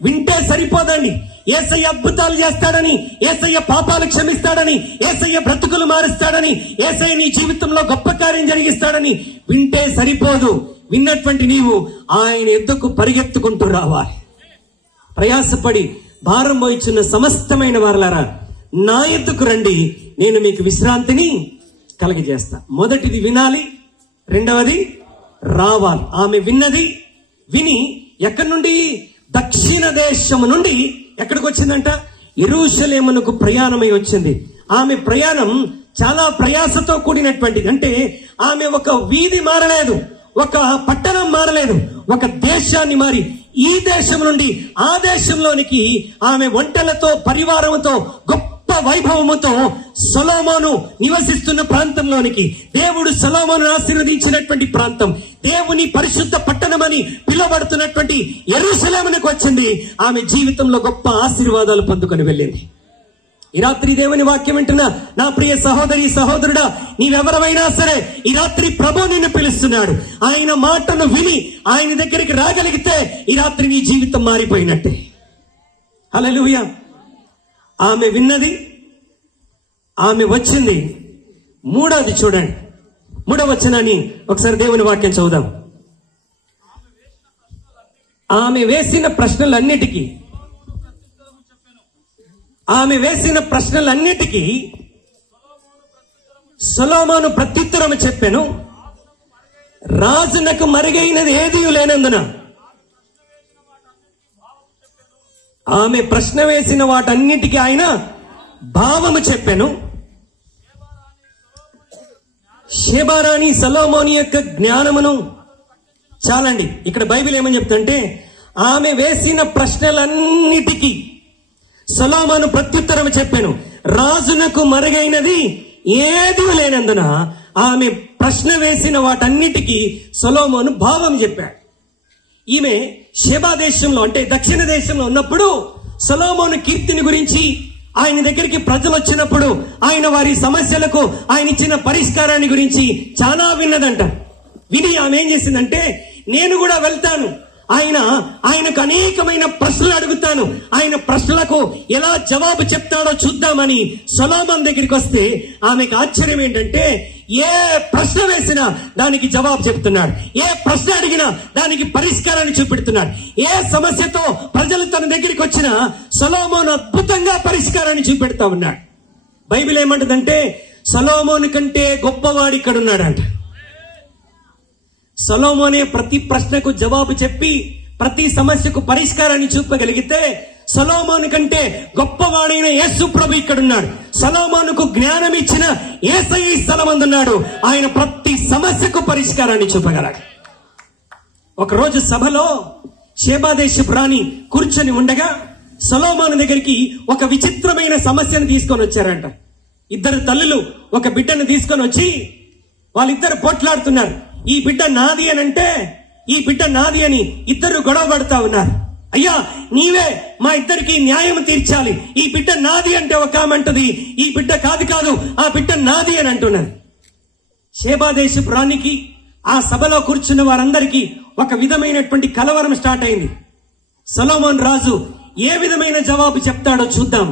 వింటే సరిపోదండి. యేసయ్య అద్భుతాలు చేస్తాడని, యేసయ్య పాపాలు క్షమిస్తాడని, యేసయ్య బ్రతుకులు మారుస్తాడని, యేసయ్య నీ జీవితంలో గొప్ప కార్యం జరిగిస్తాడని వింటే సరిపోదు. విన్నటువంటి నీవు ఆయన ఎద్దుకు పరిగెత్తుకుంటూ రావాలి. ప్రయాసపడి భారం మోయిచున్న సమస్తమైన వారలారా, నా ఎద్దుకు రండి, నేను మీకు విశ్రాంతిని కలగజేస్తా. మొదటిది వినాలి, రెండవది రావాలి. ఆమె విని ఎక్కడి నుండి? దక్షిణ దేశము నుండి ఎక్కడికి వచ్చిందంట? యెరూషలేమునకు ప్రయాణమై వచ్చింది. ఆమె ప్రయాణం చాలా ప్రయాసతో కూడినటువంటిది. అంటే ఆమె ఒక వీధి మారలేదు, ఒక పట్టణం మారలేదు, ఒక దేశాన్ని మారి ఈ దేశం నుండి ఆ దేశంలోనికి ఆమె ఒంటెలతో పరివారంతో గొప్ప వైభవముతో సొలొమోను నివసిస్తున్న ప్రాంతంలోనికి, దేవుడు సొలొమోను ఆశీర్వదించినటువంటి ప్రాంతం, దేవుని పరిశుద్ధ పట్టణమని పిలువబడుతున్నటువంటి యెరూషలేమునకు వచ్చింది. ఆమె జీవితంలో గొప్ప ఆశీర్వాదాలు పొందుకొని వెళ్ళింది. ఈ రాత్రి దేవుని వాక్యం వింటున్నా నా ప్రియ సహోదరి సహోదరుడా, నీవెవరైనా సరే ఈ రాత్రి ప్రభు నిన్ను పిలుస్తున్నాడు. ఆయన మాటను విని ఆయన దగ్గరికి రాగలిగితే ఈ రాత్రి నీ జీవితం మారిపోయినట్టే. హల్లెలూయా. ఆమె విన్నది, ఆమె వచ్చింది. మూడవది చూడండి, 3వ వచనాన్ని ఒకసారి దేవుని వాక్యం చదువుదాం. ఆమె వేసిన ప్రశ్నలన్నిటికీ సొలొమోను ప్రత్యుత్తరము చెప్పెను. రాజునకు మరుగైనది ఏదీ లేనందున ఆమె ప్రశ్న వేసిన వాటన్నిటికీ ఆయన భావము చెప్పెను. షేబారాణి సొలొమోను యొక్క జ్ఞానమును చాలండి. ఇక్కడ బైబిల్ ఏమని చెప్తుంటే, ఆమె వేసిన ప్రశ్నలన్నిటికీ సొలొమోను ప్రత్యుత్తరం చెప్పాను. రాజునకు మరుగైనది ఏదీ లేనందున ఆమె ప్రశ్న వేసిన వాటన్నిటికీ సొలొమోను భావం చెప్పాడు. ఈమె షెబా దేశంలో అంటే దక్షిణ దేశంలో ఉన్నప్పుడు సొలొమోను కీర్తిని గురించి ఆయన దగ్గరికి ప్రజలు వచ్చినప్పుడు ఆయన వారి సమస్యలకు ఆయన ఇచ్చిన పరిష్కారాన్ని గురించి చాలా విన్నదంట. విని ఆమె ఏం చేసిందంటే, నేను కూడా వెళ్తాను, ఆయనకు అనేకమైన ప్రశ్నలు అడుగుతాను, ఆయన ప్రశ్నలకు ఎలా జవాబు చెప్తాడో చూద్దామని సొలొమోను దగ్గరికి వస్తే ఆమెకు ఆశ్చర్యం ఏంటంటే, ఏ ప్రశ్న వేసినా దానికి జవాబు చెప్తున్నాడు, ఏ ప్రశ్న అడిగినా దానికి పరిష్కారాన్ని చూపెడుతున్నాడు. ఏ సమస్యతో ప్రజలు తన దగ్గరికి వచ్చినా సొలొమోను అద్భుతంగా పరిష్కారాన్ని చూపెడతా ఉన్నాడు. బైబిల్ ఏమంటుందంటే, సొలొమోను కంటే గొప్పవాడు ఇక్కడ ఉన్నాడంట. సొలొమోనే ప్రతి ప్రశ్నకు జవాబు చెప్పి ప్రతి సమస్యకు పరిష్కారాన్ని చూపగలిగితే సొలొమోను కంటే గొప్పవాడైన యేసు ప్రభు ఇక్కడ ఉన్నాడు. సొలొమోనుకు జ్ఞానం ఇచ్చిన యేసయ్య ఈ స్థలమందున్నాడు. ఆయన ప్రతి సమస్యకు పరిష్కారాన్ని చూపగలడు. ఒకరోజు సభలో షేబా దేశపు రాణి కూర్చొని ఉండగా సొలొమోను దగ్గరికి ఒక విచిత్రమైన సమస్యను తీసుకొని వచ్చారంట. 2 తల్లులు ఒక బిడ్డను తీసుకొని వచ్చి వాళ్ళిద్దరు పోట్లాడుతున్నారు. ఈ బిడ్డ నాది అని అంటే, ఈ బిడ్డ నాది అని ఇద్దరు గొడవ పడుతా ఉన్నారు. అయ్యా, నీవే మా ఇద్దరికి న్యాయం తీర్చాలి. ఈ బిడ్డ నాది అంటే ఒక ఆమె అంటది, ఈ బిడ్డ కాదు ఆ బిడ్డ నాది అని అంటున్నది. షేబా దేశపు రాణికి ఆ సభలో కూర్చున్న వారందరికీ ఒక విధమైనటువంటి కలవరం స్టార్ట్ అయింది. సొలొమోను రాజు ఏ విధమైన జవాబు చెప్తాడో చూద్దాం.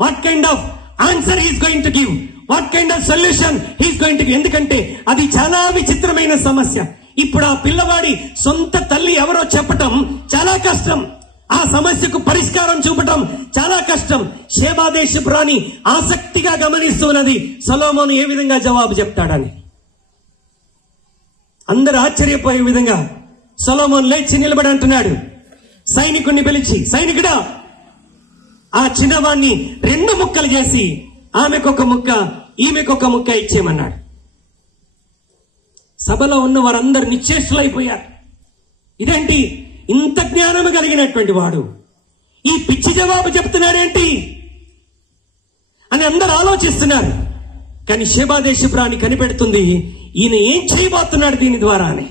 What kind of answer he's going to give, what kind of solution he's going to give. ఎందుకంటే అది చాలా విచిత్రమైన సమస్య. ఇప్పుడు ఆ పిల్లవాడి సొంత తల్లి ఎవరో చెప్పటం చాలా కష్టం, ఆ సమస్యకు పరిష్కారం చూపటం చాలా కష్టం. షేబా దేశపు రాణి ఆసక్తిగా గమనిస్తున్నది సొలొమోను ఏ విధంగా జవాబు చెప్తాడని. అందరూ ఆశ్చర్యపోయే విధంగా సొలొమోను లేచి నిలబడి అంటున్నాడు, సైనికుడిని పిలిచి, సైనికుడా, ఆ చిన్నవాణ్ణి 2 ముక్కలు చేసి ఆమెకొక ముక్క ఈమెకొక ముక్క ఇచ్చేయమన్నాడు. సభలో ఉన్న వారందరూ నిశ్చేష్టులైపోయారు. ఇదేంటి, ఇంత జ్ఞానం కలిగినటువంటి వాడు ఈ పిచ్చి జవాబు చెప్తున్నాడేంటి అని అందరూ ఆలోచిస్తున్నారు. కానీ షేబా దేశపు రాణి కనిపెడుతుంది, ఈయన ఏం చేయబోతున్నాడు దీని ద్వారా అని.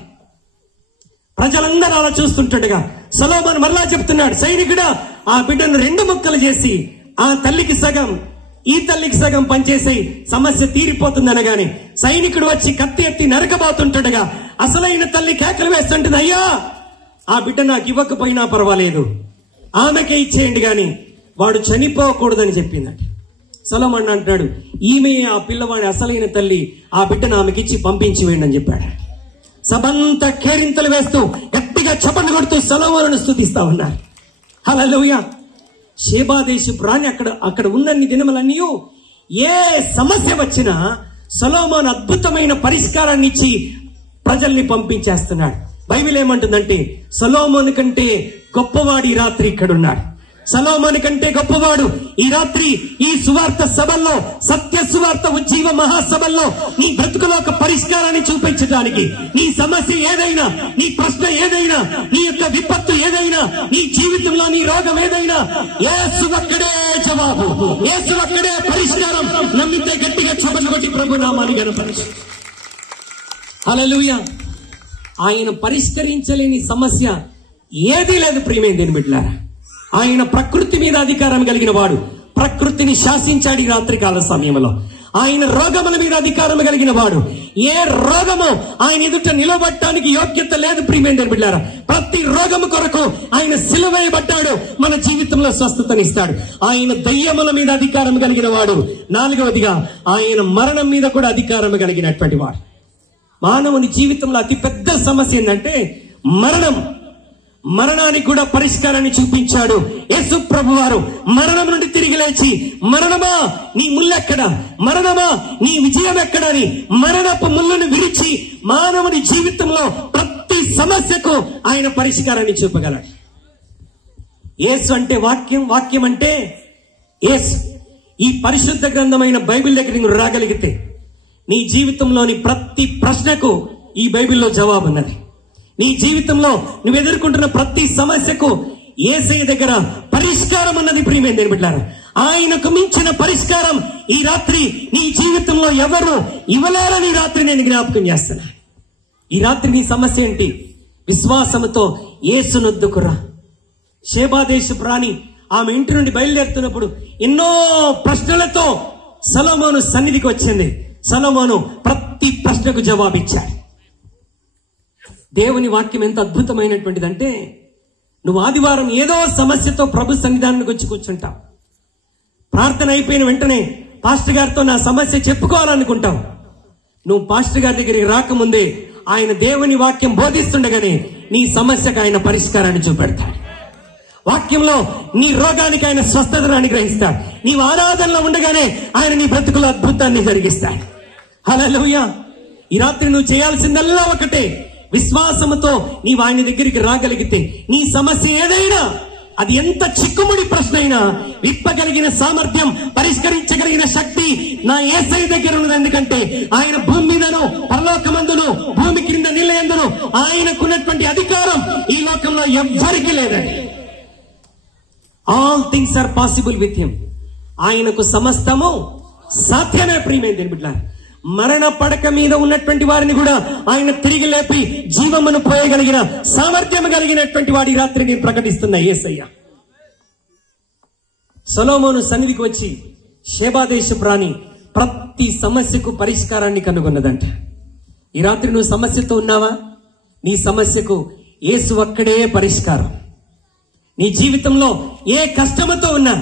ప్రజలందరూ అలా చూస్తుండగా సొలొమోను మరలా చెప్తున్నాడు, సైనికుడా, ఆ బిడ్డను 2 ముక్కలు చేసి ఆ తల్లికి సగం ఈ తల్లికి సగం పనిచేసి సమస్య తీరిపోతుందనగానే సైనికుడు వచ్చి కత్తి ఎత్తి నరకబోతుంటగా అసలైన తల్లి కేకలు వేస్తుంటుంది, అయ్యా, ఆ బిడ్డ నాకు ఇవ్వకపోయినా పర్వాలేదు, ఆమెకే ఇచ్చేయండి గాని వాడు చనిపోకూడదని చెప్పిందట. సొలొమోను అంటున్నాడు, ఈమె ఆ పిల్లవాడి అసలైన తల్లి, ఆ బిడ్డను ఆమెకిచ్చి పంపించి వేయండి అని చెప్పాడు. సభంతా కేరింతలు వేస్తూ గట్టిగా చప్పట్లు కొడుతూ సొలొమోనును స్తుతిస్తా ఉన్నారు. హల్లెలూయా. షేబా దేశపు రాణి అక్కడ ఉన్నన్ని దినములన్నీ ఏ సమస్య వచ్చినా సొలొమోను అద్భుతమైన పరిష్కారాన్ని ఇచ్చి ప్రజల్ని పంపించేస్తున్నాడు. బైబిల్ ఏమంటుందంటే సొలొమోను కంటే గొప్పవాడు ఈ రాత్రి ఇక్కడున్నాడు. సొలొమోను కంటే గొప్పవాడు ఈ రాత్రి ఈ సువార్త సభల్లో, సత్య సువార్త ఉజ్జీవ మహాసభల్లో నీ బ్రతుకులో ఒక పరిష్కారాన్ని చూపించడానికి, నీ సమస్య ఏదైనా, నీ ప్రశ్న ఏదైనా, నీ యొక్క విపత్తు ఏదైనా, నీ జీవితంలో నీ రోగం ఏదైనా, యేసు ఒక్కడే జవాబు, యేసు ఒక్కడే పరిష్కారం. నమ్మితే గట్టిగా చప్పట్లు కొట్టి ప్రభు నామాన్ని గణపరచు. హల్లెలూయా. ఆయన పరిష్కరించలేని సమస్య ఏదీ లేదు ప్రియమైన దేవుని బిడ్డలారా. ఆయన ప్రకృతి మీద అధికారం కలిగిన వాడు. ప్రకృతిని శాసించాడు ఈ రాత్రికాల సమయంలో. ఆయన రోగముల మీద అధికారం కలిగిన వాడు. ఏ రోగము ఆయన ఎదుట నిలబడటానికి యోగ్యత లేదు ప్రియమైన దేవుని బిడ్డలారా. ప్రతి రోగము కొరకు ఆయన సిలువేయబడ్డాడు, మన జీవితంలో స్వస్థతనిస్తాడు. ఆయన దయ్యముల మీద అధికారం కలిగిన వాడు. నాలుగవదిగా ఆయన మరణం మీద కూడా అధికారం కలిగినటువంటి వాడు. మానవుని జీవితంలో అతి పెద్ద సమస్య ఏంటంటే మరణం. మరణానికి కూడా పరిష్కారాన్ని చూపించాడు యేసు ప్రభువారు. మరణం నుండి తిరిగి లేచి, మరణమా నీ ముల్లెక్కడ, మరణమా నీ విజయం ఎక్కడని మరణపు ముళ్ళను విరిచి మానవుని జీవితంలో ప్రతి సమస్యకు ఆయన పరిష్కారాన్ని చూపగలడు. యేసు అంటే వాక్యం, వాక్యం అంటే యేసు. ఈ పరిశుద్ధ గ్రంథమైన బైబిల్ దగ్గర నువ్వు రాగలిగితే నీ జీవితంలోని ప్రతి ప్రశ్నకు ఈ బైబిల్లో జవాబు ఉన్నది. నీ జీవితంలో నువ్వు ఎదుర్కొంటున్న ప్రతి సమస్యకు యేసయ్య దగ్గర పరిష్కారం అన్నది ప్రియమైన దేవుని బిడ్డలారా. ఆయనకు మించిన పరిష్కారం ఈ రాత్రి నీ జీవితంలో ఎవరు ఇవ్వలేరని ఈ రాత్రి నేను జ్ఞాపకం చేస్తున్నా. ఈ రాత్రి నీ సమస్య ఏంటి? విశ్వాసముతో యేసునొద్దకురా. షేబా దేశపు రాణి ఆమె ఇంటి నుండి బయలుదేరుతున్నప్పుడు ఎన్నో ప్రశ్నలతో సొలొమోను సన్నిధికి వచ్చింది. సొలొమోను ప్రతి ప్రశ్నకు జవాబిచ్చాడు. దేవుని వాక్యం ఎంత అద్భుతమైనటువంటిదంటే, నువ్వు ఆదివారం ఏదో సమస్యతో ప్రభు సన్నిధానానికి వచ్చి కూర్చుంటావు. ప్రార్థన అయిపోయిన వెంటనే పాస్టర్ గారితో నా సమస్య చెప్పుకోవాలనుకుంటావు. నువ్వు పాస్టర్ గారి దగ్గరికి రాకముందే ఆయన దేవుని వాక్యం బోధిస్తుండగానే నీ సమస్యకు ఆయన పరిష్కారాన్ని చూపెడతాడు. వాక్యంలో నీ రోగానికి ఆయన స్వస్థతను అనుగ్రహిస్తాడు. నీవు ఆరాధనలో ఉండగానే ఆయన నీ బ్రతుకులో అద్భుతాన్ని జరిగిస్తాడు. హల్లెలూయా. ఈ రాత్రి నువ్వు చేయాల్సిందల్లా ఒకటే, విశ్వాసముతో నీవు ఆయన దగ్గరికి రాగలిగితే నీ సమస్య ఏదైనా, అది ఎంత చిక్కుముడి ప్రశ్న అయినా విప్పగలిగిన సామర్థ్యం, పరిష్కరించగలిగిన శక్తి నా యేసయ్య దగ్గర ఉన్నది. ఎందుకంటే ఆయన భూమి మీదను పరలోకమందును భూమి క్రింద నిలయందును ఆయనకున్నటువంటి అధికారం ఈ లోకంలో ఎవ్వరికీ లేదండి. All things are possible with him. ఆయనకు సమస్తము సాధ్యమే ప్రియమైన దేవుని బిడ్డలారా. మరణ పడక మీద ఉన్నటువంటి వారిని కూడా ఆయన తిరిగి లేపి జీవమును పోయగలిగిన సామర్థ్యం కలిగినటువంటి వాడి రాత్రి నేను ప్రకటిస్తున్నా యేసయ్య. సొలొమోను సన్నిధికి వచ్చి షేబా దేశపు రాణి ప్రతి సమస్యకు పరిష్కారాన్ని కనుగొన్నదంట. ఈ రాత్రి నువ్వు సమస్యతో ఉన్నావా? నీ సమస్యకు యేసు ఒక్కడే పరిష్కారం. నీ జీవితంలో ఏ కష్టముతో ఉన్నా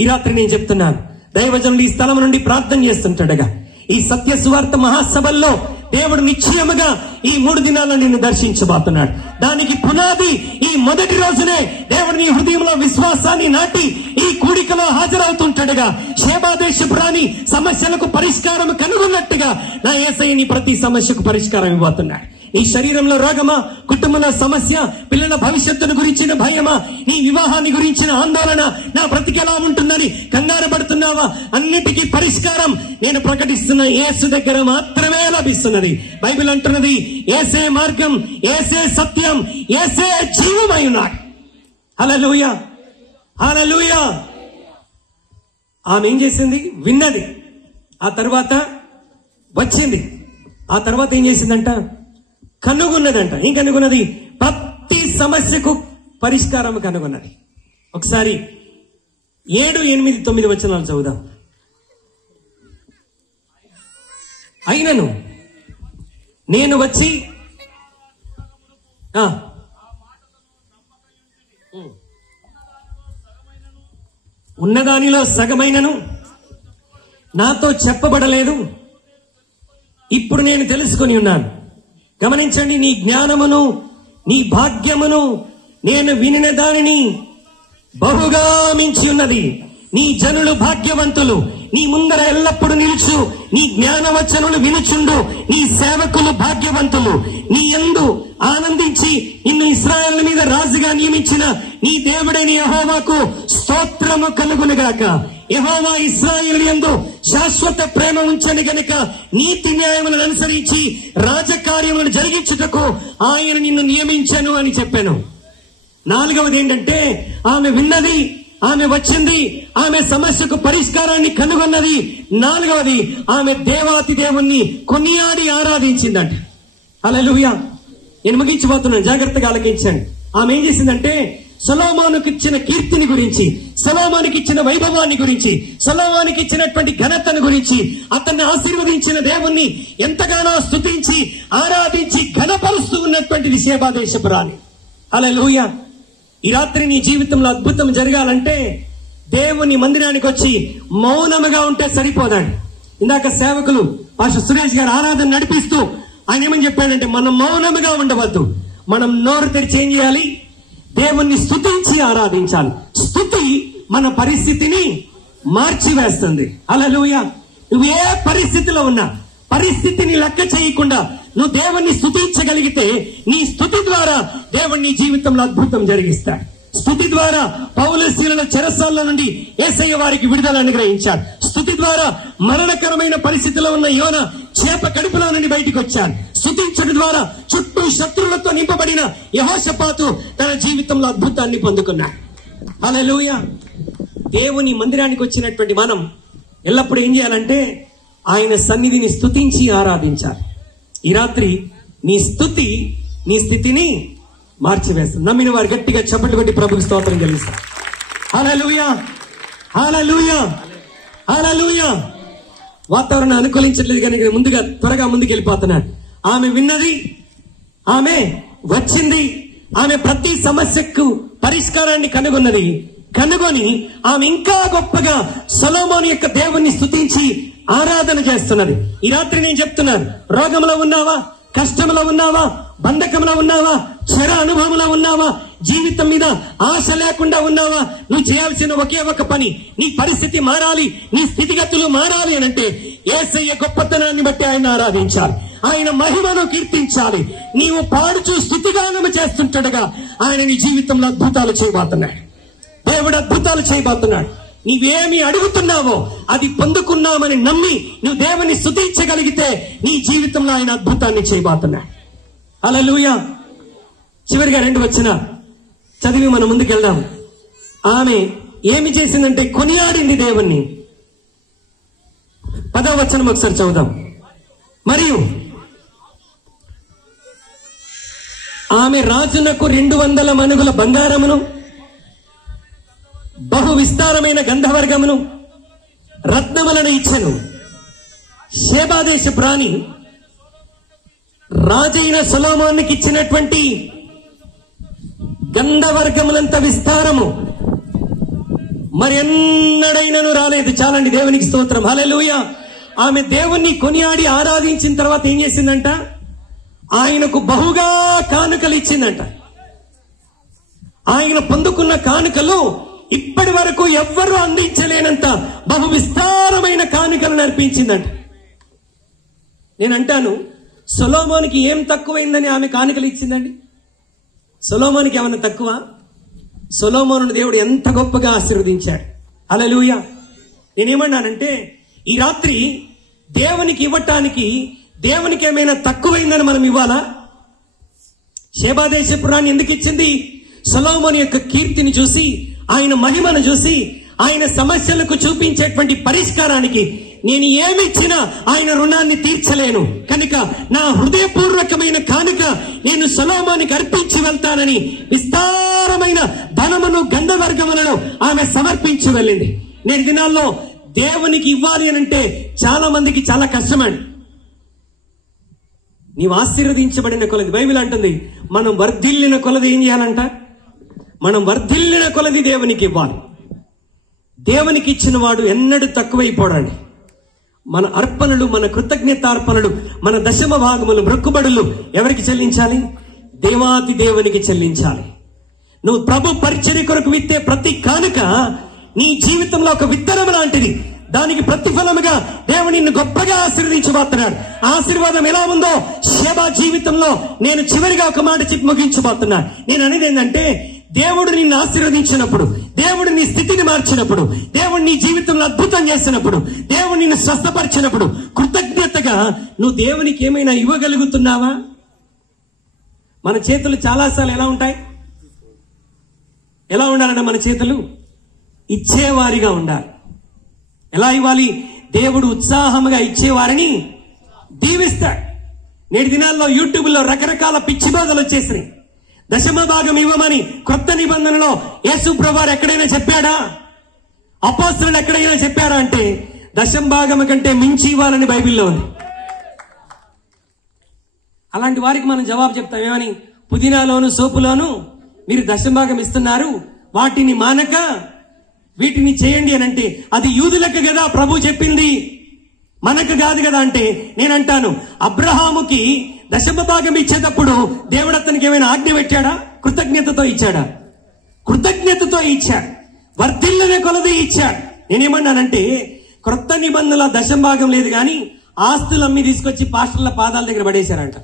ఈ రాత్రి నేను చెప్తున్నాను, దైవజనులు ఈ స్థలం నుండి ప్రార్థన చేస్తుంటాడుగా ఈ సత్య సువార్త మహాసభల్లో దేవుడు నిశ్చయముగా ఈ 3 దినాల్లో నిన్ను దర్శించబోతున్నాడు. దానికి పునాది ఈ మొదటి రోజునే దేవుడు నీ హృదయంలో విశ్వాసాన్ని నాటి ఈ కూడికలో హాజరవుతుంటాడుగా. షేబా దేశపు రాణి సమస్యలకు పరిష్కారం కనుగొన్నట్టుగా నా యేసయ్య నీ ప్రతి సమస్యకు పరిష్కారం ఇవ్వబోతున్నాడు. నీ శరీరంలో రోగమా, కుటుంబంలో సమస్య, పిల్లల భవిష్యత్తును గురించిన భయమా, నీ వివాహాన్ని గురించిన ఆందోళన, నా బ్రతికెలా ఉంటుందని కంగారు పడుతున్నావా? అన్నిటికీ పరిష్కారం నేను ప్రకటిస్తున్న యేసు దగ్గర మాత్రమే లభిస్తున్నది. బైబిల్ అంటున్నది, యేసే మార్గం, యేసే సత్యం, యేసే జీవమై ఉన్నాడు. హల్లెలూయా, హల్లెలూయా. ఆమె ఏం చేసింది? విన్నది. ఆ తర్వాత వచ్చింది. ఆ తర్వాత ఏం చేసిందంట? కనుగొన్నదంట. ఏం కనుగొన్నది? ప్రతి సమస్యకు పరిష్కారం కనుగొన్నది. ఒకసారి 7, 8, 9 వచనాలు చదువుదాం. అయినను నేను వచ్చి ఉన్నదానిలో సగమైనను నాతో చెప్పబడలేదు, ఇప్పుడు నేను తెలుసుకొని ఉన్నాను. గమనించండి, నీ జ్ఞానమును నీ భాగ్యమును నేను వినిన దానిని బహుగా మించి ఉన్నది. నీ జనులు భాగ్యవంతులు, నీ ముందర ఎల్లప్పుడు నిలుచు, నీ జ్ఞానవచనములు వినుచుండు, నీ సేవకులు భాగ్యవంతులు, నీ యందు ఆనందించి నిన్ను ఇశ్రాయేలు మీద రాజుగా నియమించిన నీ దేవుడైన యెహోవాకు స్తోత్రము కలుగునుగాక. యెహోవా ఇశ్రాయేలు యందు శాశ్వత ప్రేమ ఉంచని గనుక నీతి న్యాయములను అనుసరించి రాజకార్యములను జరిగించుటకు ఆయన నిన్ను నియమించను అని చెప్పాను. 4వది ఏంటంటే, ఆమె విన్నది, ఆమె వచ్చింది, ఆమె సమస్యకు పరిష్కారాన్ని కనుగొన్నది. 4వది, ఆమె దేవాతి దేవుణ్ణి కొనియాడి ఆరాధించిందంట. హల్లెలూయా. నేను ముగించిపోతున్నాను, జాగ్రత్తగా ఆలకించండి. ఆమె ఏం చేసిందంటే, సొలొమోనుకి ఇచ్చిన కీర్తిని గురించి, సొలొమోనుకి ఇచ్చిన వైభవాన్ని గురించి, సొలొమోనుకి ఇచ్చినటువంటి ఘనతను గురించి, అతన్ని ఆశీర్వదించిన దేవుణ్ణి ఎంతగానో స్తుతించి ఆరాధించి ఘనపరుస్తూ ఉన్నటువంటిది షేబా దేశపు రాణి. హల్లెలూయా. ఈ రాత్రి నీ జీవితంలో అద్భుతం జరగాలంటే దేవుని మందిరానికి వచ్చి మౌనముగా ఉంటే సరిపోదండి. ఇందాక సేవకులు పాస్టర్ సురేష్ గారు ఆరాధన నడిపిస్తూ ఆయన ఏమని చెప్పాడంటే, మనం మౌనముగా ఉండవద్దు, మనం నోరు తెరిచి ఏం చేయాలి? దేవుణ్ణి స్తుతించి ఆరాధించాలి. స్తుతి మన పరిస్థితిని మార్చివేస్తుంది. హల్లెలూయా. నువ్వు ఏ పరిస్థితిలో ఉన్నా పరిస్థితిని లెక్క చేయకుండా నువ్వు దేవుణ్ణి స్తుతించగలిగితే నీ స్తుతి ద్వారా దేవుడు నీ జీవితంలో అద్భుతం జరిగిస్తాడు. స్తుతి ద్వారా పౌలు శీలల చెరసాల నుండి యేసయ్య వారికి విడుదల అనుగ్రహించాడు. స్తుతి ద్వారా మరణకరమైన పరిస్థితిలో ఉన్న యోన చేప కడుపులో నుండి బయటికి వచ్చాడు. స్తుతించడం ద్వారా చుట్టూ శత్రువులతో నింపబడిన యెహోషాపాతు తన జీవితంలో అద్భుతాన్ని పొందుకున్నాడు. హల్లెలూయా. దేవుని మందిరానికి వచ్చినటువంటి మనం ఎల్లప్పుడూ ఏం చేయాలంటే ఆయన సన్నిధిని స్తుతించి ఆరాధించాలి. ఈ రాత్రి నీ స్తుతి నీ స్థితిని మార్చివేస్తుంది. నమ్మిన వారు గట్టిగా చప్పట్లు కొట్టి ప్రభుకి స్తోత్రం చెల్లిస్తారు. హల్లెలూయా, హల్లెలూయా, హల్లెలూయా. వాతావరణం అనుకూలించట్లేదు కానీ ముందుగా త్వరగా ముందుకు వెళ్ళిపోతున్నాడు. ఆమె విన్నది, ఆమె వచ్చింది, ఆమె ప్రతి సమస్యకు పరిష్కారాన్ని కనుగొని ఆమె ఇంకా గొప్పగా సొలొమోను యొక్క దేవుణ్ణి స్తుతించి ఆరాధన చేస్తున్నది. ఈ రాత్రి నేను చెప్తున్నాను, రోగంలో ఉన్నావా, కష్టంలో ఉన్నావా, బంధకంలో ఉన్నావా, చెర అనుభవంలో ఉన్నావా, జీవితం మీద ఆశ లేకుండా ఉన్నావా, నువ్వు చేయాల్సిన ఒకే ఒక పని, నీ పరిస్థితి మారాలి, నీ స్థితిగతులు మారాలి అనంటే యేసయ్య గొప్పతనాన్ని బట్టి ఆయన ఆరాధించాలి, ఆయన మహిమను కీర్తించాలి. నీవు పాడుచూ స్తుతిగానము చేస్తుంటగా ఆయన నీ జీవితంలో అద్భుతాలు చేయబోతున్నాడు. దేవుడు అద్భుతాలు చేయబోతున్నాడు. నీవేమి అడుగుతున్నావో అది పొందుకున్నామని నమ్మి నువ్వు దేవుని స్తుతించగలిగితే నీ జీవితంలో ఆయన అద్భుతాన్ని చేయబోతున్నాడు. హల్లెలూయా. చివరిగా 2 వచనాలు చదివి మనం ముందుకెళ్దాం. ఆమె ఏమి చేసిందంటే కొనియాడింది దేవుణ్ణి. 10వ వచనం ఒకసారి చదువుదాం. మరియు ఆమె రాజునకు 200 మణుగుల బంగారమును, బహు విస్తారమైన గంధవర్గమును, రత్నములను ఇచ్చెను. షేబా దేశపు రాణి రాజైన సొలొమోనుకి ఇచ్చినటువంటి గంధవర్గములంత విస్తారము మరి ఎన్నడైనను రాలేదు. చాలండి, దేవునికి స్తోత్రం. హల్లెలూయా. ఆమె దేవుణ్ణి కొనియాడి ఆరాధించిన తర్వాత ఏం చేసిందంట? ఆయనకు బహుగా కానుకలు ఇచ్చిందంట. ఆయన పొందుకున్న కానుకలు ఇప్పటి వరకు ఎవ్వరూ అందించలేనంత బహు విస్తారమైన కానుకలను అర్పించిందంట. నేను అంటాను, సొలొమోనుకి ఏం తక్కువైందని ఆమె కానుకలు ఇచ్చిందండి? సొలొమోనుకి ఏమన్నా తక్కువ? సొలొమోనుని దేవుడు ఎంత గొప్పగా ఆశీర్వదించాడు. హల్లెలూయా. నేనేమన్నానంటే, ఈ రాత్రి దేవునికి ఇవ్వటానికి దేవునికి ఏమైనా తక్కువైందని మనం ఇవ్వాలా? షేబా దేశపు రాణి ఎందుకు ఇచ్చింది? సొలొమోను యొక్క కీర్తిని చూసి, ఆయన మహిమను చూసి, ఆయన సమస్యలకు చూపించేటువంటి పరిష్కారానికి నేను ఏమిచ్చినా ఆయన రుణాన్ని తీర్చలేను కనుక నా హృదయపూర్వకమైన కానుక నేను సొలొమోనుకి అర్పించి వెళ్తానని విస్తారమైన ధనమును, గంధవర్గములను ఆమె సమర్పించి వెళ్ళింది. నేటి దినాల్లో దేవునికి ఇవ్వాలి అని అంటే చాలా మందికి చాలా కష్టమండి. నీవు ఆశీర్వదించబడిన కొలది, బైబిల్ అంటుంది, మనం వర్ధిల్లిన కొలది ఏం చేయాలంట? మనం వర్ధిల్లిన కొలది దేవునికి ఇవ్వాలి. దేవునికి ఇచ్చిన వాడు ఎన్నడూ తక్కువైపోడండి. మన అర్పణలు, మన కృతజ్ఞతార్పణలు, మన దశమ భాగములు, మొక్కుబడులు ఎవరికి చెల్లించాలి? దేవాతి దేవునికి చెల్లించాలి. నువ్వు ప్రభు పరిచర్య కొరకు విత్తే ప్రతి కానుక నీ జీవితంలో ఒక విత్తనం లాంటిది. దానికి ప్రతిఫలముగా దేవుడు నిన్ను గొప్పగా ఆశీర్వదించబోతున్నాడు. ఆశీర్వాదం ఎలా ఉందో షేబా జీవితంలో నేను చివరిగా ఒక మాట చెప్పి ముగించబోతున్నాను. నేను అనేది ఏంటంటే, దేవుడు నిన్ను ఆశీర్వదించినప్పుడు, దేవుడు నీ స్థితిని మార్చినప్పుడు, దేవుడు నీ జీవితంలో అద్భుతం చేసినప్పుడు, దేవుడు నిన్ను స్వస్థపరిచినప్పుడు కృతజ్ఞతగా నువ్వు దేవునికి ఏమైనా ఇవ్వగలుగుతున్నావా? మన చేతులు చాలాసార్లు ఎలా ఉంటాయి? ఎలా ఉండాలంటే మన చేతులు ఇచ్చేవారిగా ఉండాలి. ఎలా ఇవ్వాలి? దేవుడు ఉత్సాహంగా ఇచ్చేవారిని దీవిస్తాడు. నేటి దినాల్లో యూట్యూబ్లో రకరకాల పిచ్చి బాధలు వచ్చేసినాయి. దశమ భాగం ఇవ్వమని కొత్త నిబంధనలో యేసు ప్రభువారు ఎక్కడైనా చెప్పాడా? అపోస్తలులు ఎక్కడైనా చెప్పారా అంటే దశమ భాగం కంటే మించి ఇవ్వాలని బైబిల్లో ఉంది. అలాంటి వారికి మనం జవాబు చెప్తాం ఏమని? పుదీనాలోను సోపులోను మీరు దశమ భాగం ఇస్తున్నారు, వాటిని మానక వీటిని చేయండి అని అంటే అది యూదులకు కదా ప్రభు చెప్పింది, మనకు కాదు కదా అంటే నేనంటాను, అబ్రహాముకి దశమ భాగం ఇచ్చేటప్పుడు దేవుడు అతనికి ఏమైనా ఆజ్ఞ పెట్టాడా? కృతజ్ఞతతో ఇచ్చాడా? కృతజ్ఞతతో ఇచ్చాడు. వర్ధిల్లిన కొలది ఇచ్చాడు. నేనేమన్నానంటే, క్రొత్త నిబంధనల దశమ భాగం లేదు కానీ ఆస్తులమ్మి తీసుకొచ్చి పాస్టర్ల పాదాల దగ్గర పడేశారంట.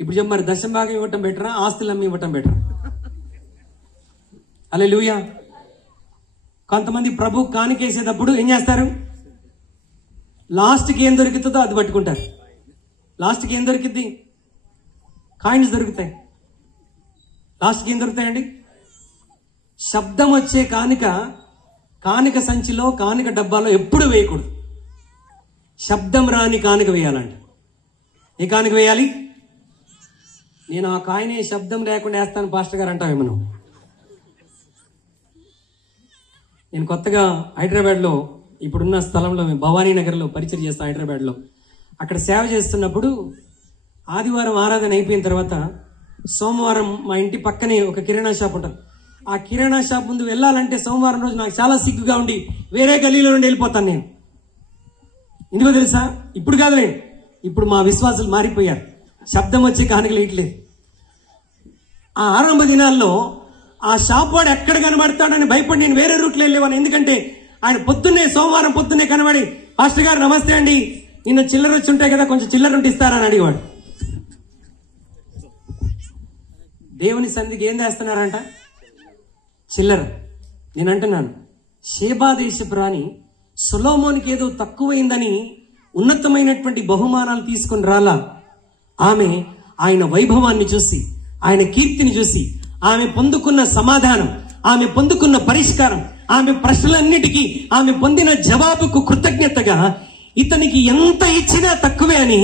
ఇప్పుడు చెప్ప మరి దశమ భాగం ఇవ్వటం బెటరా, ఆస్తులమ్మి ఇవ్వటం బెటరా? హల్లెలూయా. కొంతమంది ప్రభు కానికేసేటప్పుడు ఏం చేస్తారు? లాస్ట్కి ఏం దొరుకుతుందో అది పట్టుకుంటారు. లాస్ట్కి ఏం దొరికిద్ది? కాయిన్స్ దొరుకుతాయి. లాస్ట్కి ఏం దొరుకుతాయండి? శబ్దం వచ్చే కానుక సంచిలో, కానుక డబ్బాలో ఎప్పుడు వేయకూడదు. శబ్దం రాని కానుక వేయాలంట. ఏ కానుక వేయాలి? నేను ఆ కాయినే శబ్దం లేకుండా వేస్తాను పాస్టర్ గారు అంటావేమో నువ్వు. నేను కొత్తగా హైదరాబాద్లో ఇప్పుడున్న స్థలంలో భవానీ నగర్లో పరిచయం చేస్తాను. హైదరాబాద్లో అక్కడ సేవ చేస్తున్నప్పుడు ఆదివారం ఆరాధన అయిపోయిన తర్వాత సోమవారం మా ఇంటి పక్కనే ఒక కిరాణా షాప్ ఉంటుంది. ఆ కిరాణా షాప్ ముందు వెళ్ళాలంటే సోమవారం రోజు నాకు చాలా సిగ్గుగా ఉండి వేరే గల్లీలో నుండి వెళ్ళిపోతాను నేను. ఎందుకో తెలుసా? ఇప్పుడు కాదులే, ఇప్పుడు మా విశ్వాసులు మారిపోయారు. శబ్దం వచ్చి కానుకలు ఇట్లేదు. ఆ ఆరంభ దినాల్లో ఆ షాప్ వాడు ఎక్కడ కనబడతాడని భయపడి నేను వేరే రూట్లో వెళ్ళేవాను. ఎందుకంటే ఆయన పొద్దున్నే సోమవారం పొద్దున్నే కనబడి, పాస్టర్ గారు నమస్తే అండి, నిన్న చిల్లర వచ్చి ఉంటాయి కదా, కొంచెం చిల్లర ఉంటే ఇస్తారని అడిగేవాడు. దేవుని సన్నిధికి ఏం చేస్తున్నారంట? చిల్లర. నేను అంటున్నాను, షేబా దేశపు రాణి సొలొమోనికి ఏదో తక్కువైందని ఉన్నతమైనటువంటి బహుమానాలు తీసుకుని రాలా. ఆమె ఆయన వైభవాన్ని చూసి, ఆయన కీర్తిని చూసి, ఆమె పొందుకున్న సమాధానం, ఆమె పొందుకున్న పరిష్కారం, ఆమె ప్రశ్నలన్నిటికీ ఆమె పొందిన జవాబుకు కృతజ్ఞతగా ఇతనికి ఎంత ఇచ్చినా తక్కువే అని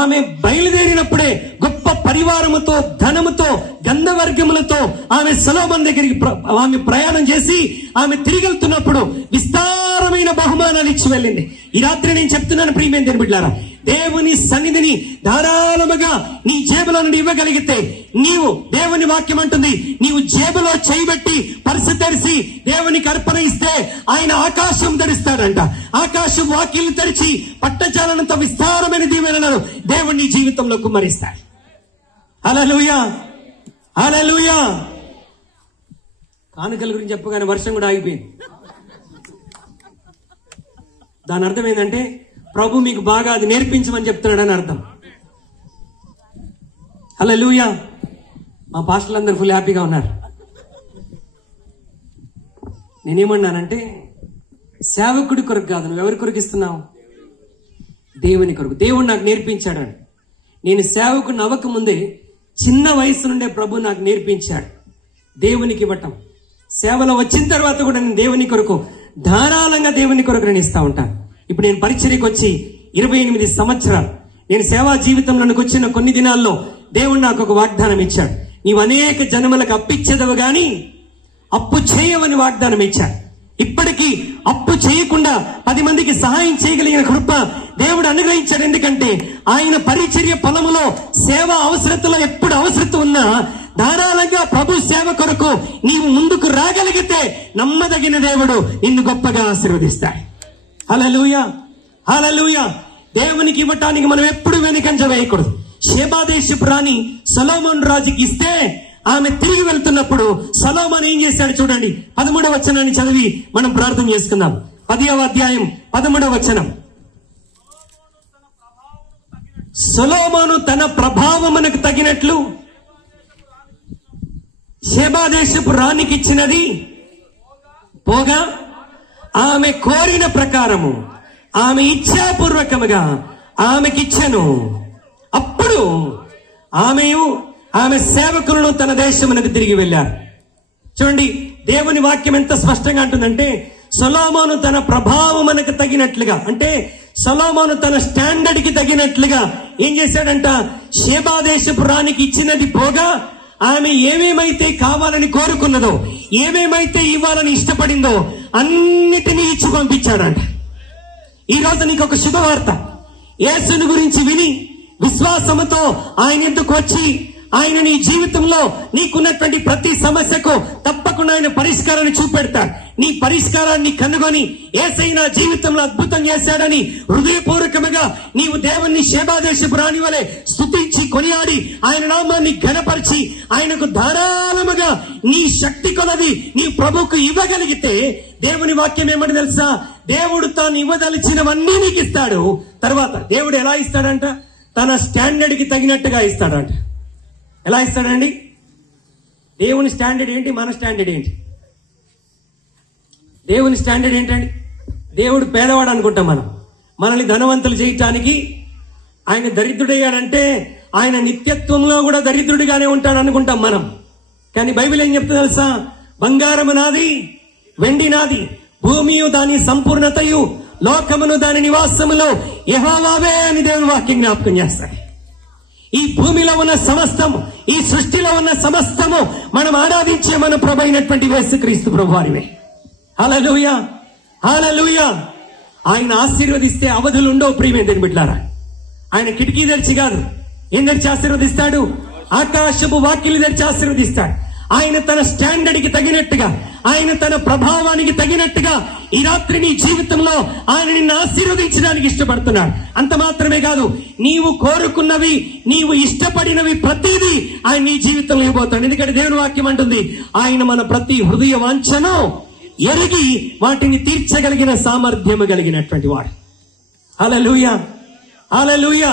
ఆమె బయలుదేరినప్పుడే గొప్ప పరివారముతో, ధనముతో, గంధవర్గములతో ఆమె సొలొమోను దగ్గరికి ఆమె ప్రయాణం చేసి ఆమె తిరిగి వెళ్తున్నప్పుడు విస్తారమైన బహుమానాలు ఇచ్చి వెళ్ళింది. ఈ రాత్రి నేను చెప్తున్నాను ప్రియమైన దేవుని బిడ్డలారా, దేవుని సన్నిధిని ధారాళముగా నీ జేబులో నుండి ఇవ్వగలిగితే, నీవు దేవుని వాక్యం అంటుంది, నీవు జేబులో చేయబెట్టి పర్సు తెరిచి దేవునికి అర్పణ ఇస్తే ఆయన ఆకాశం తెరుస్తాడంట. ఆకాశం వాకిళ్ళు తెరిచి పట్టజాలనంత విస్తారమైన దీవెనలను దేవుని నీ జీవితంలో కుమ్మరిస్తాడు. హల్లెలూయా, హల్లెలూయా. కానుకల గురించి చెప్పగానే వర్షం కూడా ఆగిపోయింది. దాని అర్థం ఏంటంటే ప్రభు మీకు బాగా అది నేర్పించమని చెప్తున్నాడని అర్థం. హల్లెలూయా. మా పాస్టర్లందరూ ఫుల్ హ్యాపీగా ఉన్నారు. నేనేమన్నానంటే, సేవకుడి కొరకు కాదు, నువ్వు ఎవరి కొరకు ఇస్తున్నావు? దేవుని కొరకు. దేవుడు నాకు నేర్పించాడు. నేను సేవకుని అవ్వక ముందే చిన్న వయసు నుండే ప్రభు నాకు నేర్పించాడు దేవునికి ఇవ్వటం. సేవలో వచ్చిన తర్వాత కూడా నేను దేవుని కొరకు ధారాళంగా దేవుని కొరకు నేను ఇస్తా ఉంటాను. ఇప్పుడు నేను పరిచర్యకు వచ్చి 28 సంవత్సరాలు, నేను సేవా జీవితంలోకి వచ్చిన కొన్ని దినాల్లో దేవుడు నాకు ఒక వాగ్దానం ఇచ్చాడు. నీవు అనేక జనములకు అప్పిచ్చేదవు గాని అప్పు చేయవని వాగ్దానం ఇచ్చాడు. ఇప్పటికీ అప్పు చేయకుండా 10 మందికి సహాయం చేయగలిగిన కృప దేవుడు అనుగ్రహించాడు. ఎందుకంటే ఆయన పరిచర్య పొలములో సేవ అవసరతలో ఎప్పుడు అవసరత ఉన్నా ధారాళంగా ప్రభు సేవ కొరకు నీవు ముందుకు రాగలిగితే నమ్మదగిన దేవుడు నిన్ను గొప్పగా ఆశీర్వదిస్తాడు. హల్లెలూయా, హల్లెలూయా. దేవునికి ఇవ్వటానికి మనం ఎప్పుడు వెనుకంజ వేయకూడదు. షేబా దేశపు రాణి సొలొమోను రాజుకి ఇస్తే ఆమె తిరిగి వెళ్తున్నప్పుడు సొలొమోను ఏం చేశాడు చూడండి. 13వ వచనాన్ని చదివి మనం ప్రార్థన చేసుకుందాం. 10వ అధ్యాయం 13వ వచనం. సొలొమోను తన ప్రభావమునకు తగినట్లు షేబా దేశపు రాణికి ఇచ్చినది పోగా, ఆమె కోరిన ప్రకారము ఆమె ఇచ్ఛాపూర్వకముగా ఆమెకిచ్చెను. అప్పుడు ఆమెయు ఆమె సేవకులను తన దేశమునకు తిరిగి వెళ్ళారు. చూడండి, దేవుని వాక్యం ఎంత స్పష్టంగా అంటుందంటే, సొలొమోను తన ప్రభావమునకు తగినట్లుగా, అంటే సొలొమోను తన స్టాండర్డ్ కి తగినట్లుగా ఏం చేశాడంట, షేబా దేశపు రాణికి ఇచ్చినది పోగా, ఆమె ఏమేమైతే కావాలని కోరుకున్నదో, ఏమేమైతే ఇవ్వాలని ఇష్టపడిందో అన్నిటినీ ఇచ్చి పంపించాడంట. ఈ రోజు నీకు ఒక శుభవార్త. యేసుని గురించి విని విశ్వాసముతో ఆయన ఎందుకు వచ్చి ఆయన నీ జీవితంలో నీకున్నటువంటి ప్రతి సమస్యకు తప్పకుండా ఆయన పరిష్కారాన్ని చూపెడతాడు. నీ పరిష్కారాన్ని కనుగొని యేసయ్య నా జీవితంలో అద్భుతం చేశాడని హృదయపూర్వకముగా నీవు దేవుణ్ణి షేబా దేశపు రాణి వలె స్తుతించి కొనియాడి ఆయన నామాన్ని ఘనపరిచి ఆయనకు ధారాళముగా నీ శక్తి కొలది నీ ప్రభువుకు ఇవ్వగలిగితే, దేవుని వాక్యం ఏమని తెలుసా, దేవుడు తాను ఇవ్వదలిచినవన్నీ నీకు ఇస్తాడు. తర్వాత దేవుడు ఎలా ఇస్తాడంట, తన స్టాండర్డ్ కి తగినట్టుగా ఇస్తాడంట. ఎలా ఇస్తాడండి? దేవుని స్టాండర్డ్ ఏంటి, మన స్టాండర్డ్ ఏంటి? దేవుని స్టాండర్డ్ ఏంటండి? దేవుడు పేదవాడు అనుకుంటాం మనం. మనల్ని ధనవంతులు చేయటానికి ఆయన దరిద్రుడయ్యాడంటే ఆయన నిత్యత్వంలో కూడా దరిద్రుడిగానే ఉంటాడు అనుకుంటాం మనం. కానీ బైబిల్ ఏం చెప్తుంది తెలుసా, బంగారము నాది, వెండి నాది, భూమియు దాని సంపూర్ణతయు, లోకమును దాని నివాసములో యెహోవావే అని దేవుని వాక్యం జ్ఞాపకం చేస్తాడు. ఈ భూమిలో ఉన్న సమస్తము, ఈ సృష్టిలో ఉన్న సమస్తము మనం ఆరాధించే మన ప్రభు అయినటువంటి యేసుక్రీస్తు ప్రభు వారివే. హల్లెలూయా, హల్లెలూయా. ఆయన ఆశీర్వదిస్తే అవధులు ఉండవు ప్రియమైన బిడ్డలారా. ఆయన కిటికీ తెరిచి కాదు, ఏం తెరిచి ఆశీర్వదిస్తాడు, ఆకాశపు వాకిలి తెరిచి ఆశీర్వదిస్తాడు. ఆయన తన స్టాండర్డ్ కి తగినట్టుగా, ఆయన తన ప్రభావానికి తగినట్టుగా ఈ రాత్రి నీ జీవితంలో ఆయన నిన్ను ఆశీర్వదించడానికి ఇష్టపడుతున్నాడు. అంత మాత్రమే కాదు, నీవు కోరుకున్నవి, నీవు ఇష్టపడినవి ప్రతిదీ ఆయన నీ జీవితంలో ఇవ్వబోతాడు. ఎందుకంటే దేవుని వాక్యం అంటుంది, ఆయన మన ప్రతి హృదయ వాంఛను ఎరిగి వాటిని తీర్చగలిగిన సామర్థ్యము కలిగినటువంటి వాడు. హల్లెలూయా, హల్లెలూయా.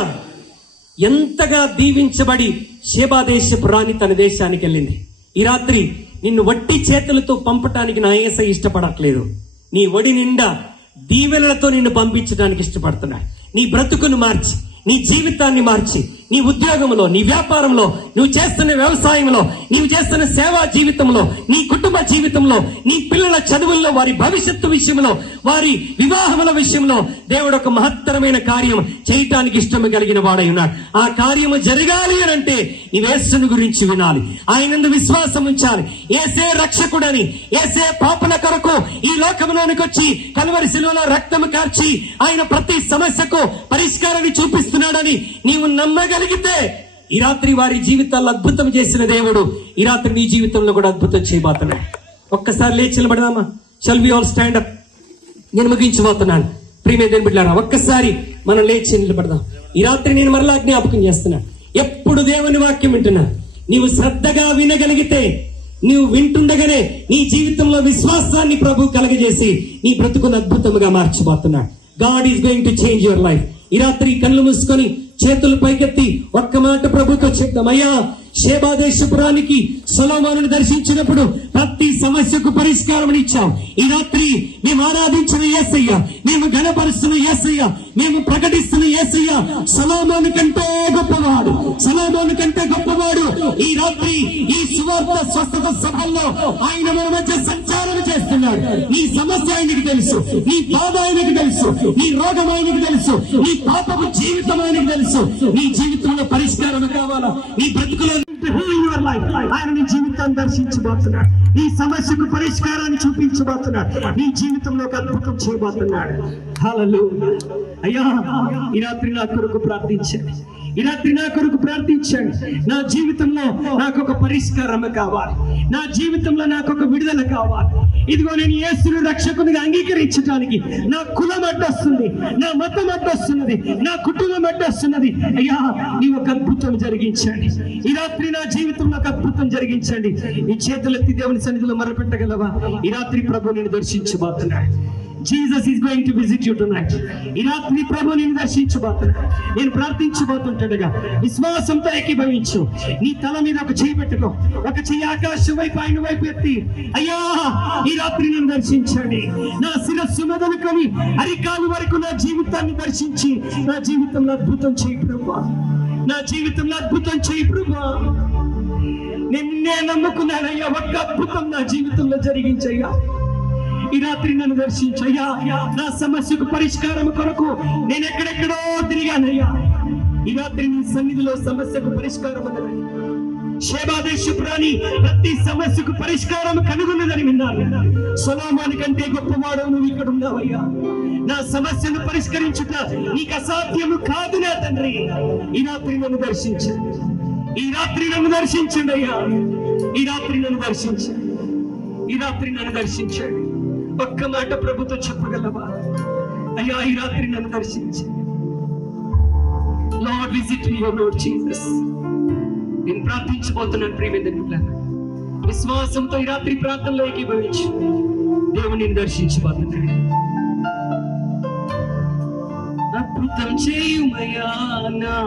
ఎంతగా దీవించబడి షేబా దేశపు రాణి తన దేశానికి వెళ్ళింది. ఈ రాత్రి నిన్ను వట్టి చేతులతో పంపటానికి నా యేసయ్య ఇష్టపడట్లేదు. నీ ఒడి నిండా దీవెనలతో నిన్ను పంపించడానికి ఇష్టపడుతున్నాడు. నీ బ్రతుకును మార్చి, నీ జీవితాన్ని మార్చి, నీ ఉద్యోగంలో, నీ వ్యాపారంలో, నువ్వు చేస్తున్న వ్యవసాయంలో, నీవు చేస్తున్న సేవా జీవితంలో, నీ కుటుంబ జీవితంలో, నీ పిల్లల చదువుల్లో, వారి భవిష్యత్తు విషయంలో, వారి వివాహముల విషయంలో దేవుడు ఒక మహత్తరమైన కార్యం చేయటానికి ఇష్టం కలిగిన వాడై ఉన్నాడు. ఆ కార్యము జరగాలి అని అంటే నీ యేసుని గురించి వినాలి, ఆయనందు విశ్వాసం ఉంచాలి. యేసే రక్షకుడని, యేసే పాపల కొరకు ఈ లోకంలోనికి వచ్చి కల్వరి శిలువలో రక్తము కార్చి ఆయన ప్రతి సమస్యకు పరిష్కారాన్ని చూపిస్తున్నాడని నీవు నమ్మగలిగితే ఈ రాత్రి వారి జీవితాల్లో అద్భుతం చేసిన దేవుడు ఈ రాత్రి నీ జీవితంలో కూడా అద్భుతం చేయబోతున్నాడు. ఒక్కసారి లేచి నిలబడదామా? Shall we all stand up? నేను ముగించబోతున్నాను. ప్రియమైన దేవుని బిడ్డలారా, ఒక్కసారి మనం లేచి నిలబడదాం. ఈ రాత్రి నేను మరలా జ్ఞాపకం చేస్తున్నాను, ఎప్పుడు దేవుని వాక్యం వింటున్నా నీవు శ్రద్ధగా వినగలిగితే, నీవు వింటుండగానే నీ జీవితంలో విశ్వాసాన్ని ప్రభు కలగజేసి నీ బ్రతుకును అద్భుతంగా మార్చబోతున్నాడు. God is going to change your life. ఈ రాత్రి కళ్ళు మూసుకొని చేతులు పైకెత్తి ఒక్క మాట ప్రభుతో చెప్దాం. అయ్యా, షేబా దేశపురానికి సొలొమోనును దర్శించినప్పుడు ప్రతి సమస్యకు పరిష్కారం ఇచ్చాం. ఈ రాత్రి మేము ఆరాధించిన యేసయ్య, మేము ఘనపరుస్తున్న యేసయ్య, మేము ప్రకటిస్తున్న యేసయ్య సొలొమోను కంటే గొప్పవాడు, సొలొమోను కంటే గొప్పవాడు. ఈ రాత్రి ఈ సువార్త స్వస్థత సభల్లో ఆయన మన మధ్య సంచారం చేస్తున్నాడు. నీ సమస్య ఆయనకు తెలుసు, నీ బాధ ఆయనకు తెలుసు, నీ రోగం ఆయనకు తెలుసు, నీ పాపపు జీవితం ఆయనకు తెలుసు. నీ జీవితంలో పరిష్కారం కావాలా? నీ బ్రతుకులో ఆయన నీ జీవితాన్ని దర్శించబోతున్నాడు, నీ సమస్యకు పరిష్కారాన్ని చూపించబోతున్నాడు, నీ జీవితంలో ఒక అద్భుతం చేయబోతున్నాడు. హల్లెలూయా. అయ్యా, ఈ రాత్రి నా కొరకు ప్రార్థించండి, ఈ రాత్రి నా కొరకు ప్రార్థించండి. నా జీవితంలో నాకు ఒక పరిష్కారం కావాలి, నా జీవితంలో నాకు ఒక విడుదల కావాలి. ఇదిగో నేను యేసును రక్షకునిగా అంగీకరించడానికి నా కులం అడ్డొస్తుంది, నా మతం అడ్డొస్తున్నది, నా కుటుంబం అడ్డొస్తున్నది. అయ్యా నీవు ఒక అద్భుతం జరిగించండి. ఈ రాత్రి నా జీవితంలో ఒక అద్భుతం జరిగించండి. ఈ చేతులెత్తి దేవుని సన్నిధిలో మొరపెట్టగలవా? ఈ రాత్రి ప్రభు నేను దర్శించబోతున్నాడు. Jesus is going to visit you tonight. ఈ రాత్రి ప్రభు నిన్ను దర్శించబోతున్నాడు. నేను ప్రార్థించబోతుంటగా విశ్వాసంతో ఏకీభవించు. నీ తల మీద ఒక చేయి పెట్టుకో, ఒక చెయ్యి ఆకాశం వైపు ఆయన వైపు ఎత్తి, అయ్యా ఈ రాత్రి నేను దర్శించండి. నా శిరస్సు మొదలుకొని అరికాలు వరకు నా జీవితాన్ని దర్శించి నా జీవితంలో అద్భుతం చేయి ప్రభువా. నా జీవితంలో అద్భుతం చేయి ప్రభువా. నిన్నే నమ్ముకున్నానయ్యా, ఒక్క అద్భుతం నా జీవితంలో జరిగించయ్యా. ఈ రాత్రి నన్ను దర్శించయ్యా. నా సమస్యకు పరిష్కారం కొరకు నేను ఎక్కడెక్కడో తిరిగానయ్యా. ఈ రాత్రి నీ సన్నిధిలో సమస్యకు పరిష్కారం ఉన్నదని, షేబా దేశపు రాణి ప్రతి సమస్యకు పరిష్కారం కనుగొన్నదని విన్నాను. సొలొమోను కంటే గొప్పవాడు నువ్వు ఇక్కడ ఉన్నావయ్యా. నా సమస్యను పరిష్కరించుట నీకు అసాధ్యము కాదు నా తండ్రి. ఈ రాత్రి నన్ను దర్శించండి. ఈ రాత్రి నన్ను దర్శించండి అయ్యా. ఈ రాత్రి నన్ను దర్శించండి. ఈ రాత్రి నన్ను దర్శించండి. ఒక్క మాట ప్రభుతో చెప్పగలవా? అయ్యా ఈ రాత్రి నన్ను దర్శించండి. లార్డ్ విజిట్ మీ ఓ లార్డ్ జీసస్. నేను ప్రార్థించబోతున్నాను ప్రియమైన విశ్వాసంతో ఈ రాత్రి ప్రార్థనలో ఏకీభవించు. దేవుని దర్శించబోతున్నాడు. అద్భుతం చేయుమయ్యా నా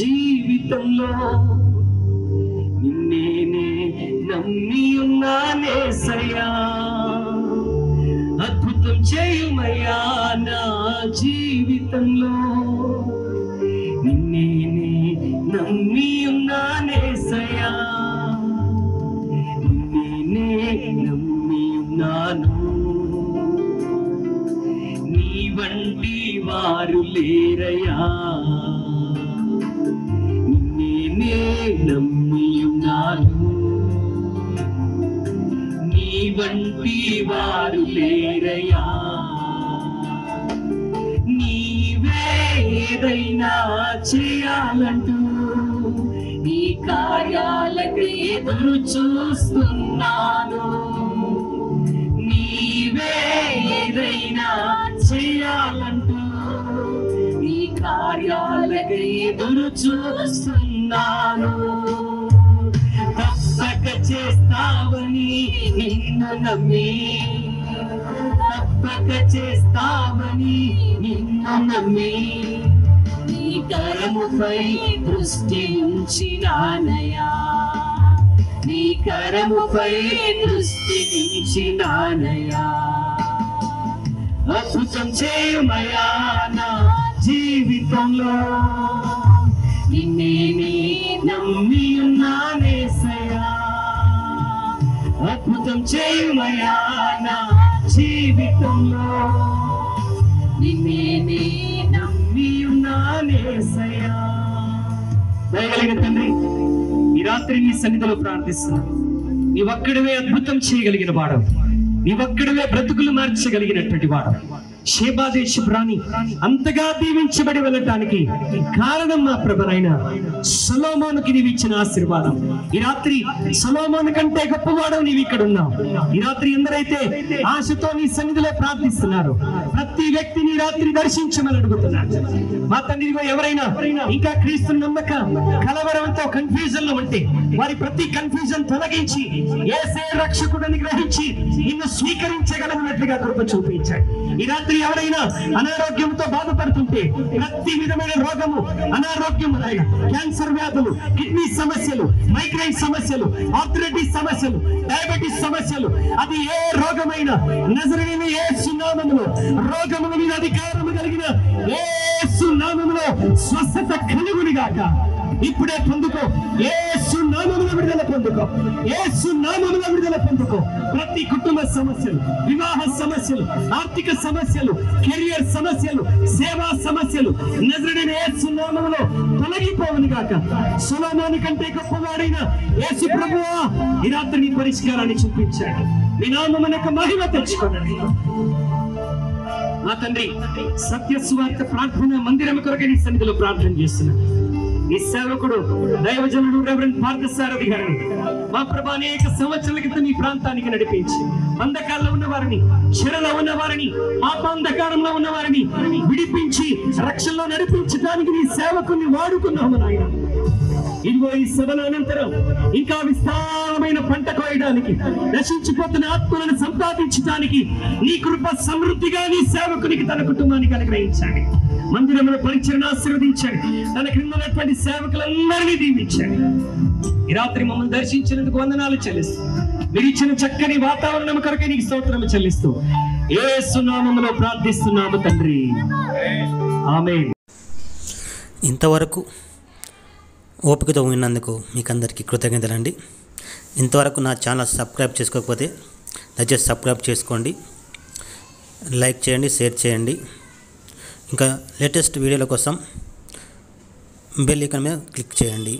జీవితంలో, నిన్నే నమ్మి ఉన్నానేసయ్యా. అద్భుతం చేయుమయ్యా నా జీవితంలో, నిన్నే నమ్మి ఉన్నానేసయ్యా. నిన్నే నమ్మి ఉన్నాను, నీ వంటి వారు లేరయ్యా. నిన్నే నమ్మి ఉన్నాను, నీ వంటి వారు లేరయ్యా. నీవే ఏదైనా చేయాలంటూ నీ కార్యాలకు ఎదురు చూస్తున్నాను. నీవే ఏదైనా చేయాలంటూ నీ కార్యాలకు ఎదురు చూస్తున్నాను. తప్పక చేస్తావని నిన్ను నమ్మి, తప్పక చేస్తావని నిన్ను నమ్మి, నీ కరముపై దృష్టి ఉంచినానయ్యా. నీ కరముపై దృష్టి ఉంచినానయ్యా. అద్భుతం చేయుమయ్యా నా జీవితంలో, నిన్నే నమ్మి ఉన్నానేసయ్యా. అద్భుతం చేయుమయ్యా నా జీవితంలో, నిన్నే నమ్మి ఉన్నానేసయ్యా. దయగలిగిన తండ్రి ఈ రాత్రి నీ సన్నిధిలో ప్రార్థిస్తున్నాను. నీవొక్కడివే అద్భుతం చేయగలిగిన వాడు, నీవొక్కడివే బ్రతుకులు మార్చగలిగినటువంటి వాడు. షేబా దేశపు రాణి అంతగా దీవించబడి వెళ్ళటానికి కారణం మా ప్రభువైన సొలొమోనుకి నీవు ఇచ్చిన ఆశీర్వాదం. ఈ రాత్రి సొలొమోను కంటే గొప్పవాడు నీవు ఇక్కడ ఉన్నావు. ఈ రాత్రి ఎందరైతే ఆశతో నీ సన్నిధిలో ప్రార్థిస్తున్నారు, ప్రతి వ్యక్తిని రాత్రి దర్శించమని అడుగుతున్నాడు. మా తండ్రి ఎవరైనా ఇంకా క్రీస్తు నమ్మక కలవరంతో కన్ఫ్యూజన్ లో ఉంటే వారి ప్రతి కన్ఫ్యూజన్ తొలగించి యేసే రక్షకుడని గ్రహించి నిన్ను స్వీకరించగలనట్లుగా కృప చూపించాడు. ఈ రాత్రి ఎవరైనా అనారోగ్యంతో బాధపడుతుంటే ప్రతి విధమైన రోగము, అనారోగ్యం, క్యాన్సర్ వ్యాధులు, కిడ్నీ సమస్యలు, మైగ్రైన్ సమస్యలు, ఆర్థరైటిస్ సమస్యలు, డయాబెటిస్ సమస్యలు, అది ఏ రోగమైనా నజరేయుడైన యేసు నామములో రోగముల మీద అధికారము కలిగిన యేసు నామములో స్వస్థత కలుగునుగాక. ఇప్పుడే పొందుకో, యేసు నామములో విడుదల పొందుకో, యేసు నామములో విడుదల పొందుకో. ప్రతి కుటుంబ సమస్యలు, వివాహ సమస్యలు, ఆర్థిక సమస్యలు, కెరియర్ సమస్యలు, సేవా సమస్యలు నజరేయుడైన యేసు నామములో తొలగిపోవునుగాక. సొలొమోను కంటే గొప్పవాడైన యేసు ప్రభువా ఈ రాత్రి నీ పరిష్కారాన్ని చూపించాడు. నీ నామమునకు మహిమ తెచ్చుకోనండి. మా తండ్రి సత్య సువార్త ప్రార్థన మందిరం కొరకు నీ సన్నిధిలో ప్రార్థన చేస్తున్నాను. ఈ సేవకుడు దైవజనుడు రెవరెండ్ పార్థసారథి గారిని మా ప్రభు అనేక సంవత్సరాల క్రితం ఈ ప్రాంతానికి నడిపించి బంధకాల్లో ఉన్న వారిని, చెరలో ఉన్న వారిని, పాపాంధకారంలో ఉన్న వారిని విడిపించి రక్షణలో నడిపించడానికి నీ సేవకుని వాడుకున్నావు నాయన. ఇదిగో ఈ సభల అనంతరం ఇంకా విస్తారమైన పంట కోయడానికి, నశించిపోతున్న ఆత్మలను సంపాదించడానికి నీ కృప సమృద్ధిగా నీ సేవకునికి తన కుటుంబానికి అనుగ్రహించండి. మందిరంలో పరిచయను ఆశీర్వదించండి. తన క్రింద ఉన్నటువంటి సేవకులందరినీ దీవించండి. ఈ రాత్రి మమ్మల్ని దర్శించినందుకు వందనాలు చెల్లిస్తూ, మీరు ఇచ్చిన చక్కని వాతావరణం కొరకే నీకు స్తోత్రం చెల్లిస్తూ యేసు నామములో ప్రార్థిస్తున్నాము తండ్రి, ఆమేన్. ఇంతవరకు ఓపికతో విన్నందుకు మీకు అందరికీ కృతజ్ఞతలండి. ఇంతవరకు నా ఛానల్ సబ్స్క్రైబ్ చేసుకోకపోతే దయచేసి సబ్స్క్రైబ్ చేసుకోండి, లైక్ చేయండి, షేర్ చేయండి. ఇంకా లేటెస్ట్ వీడియోల కోసం బెల్ ఐకాన్ మీద క్లిక్ చేయండి.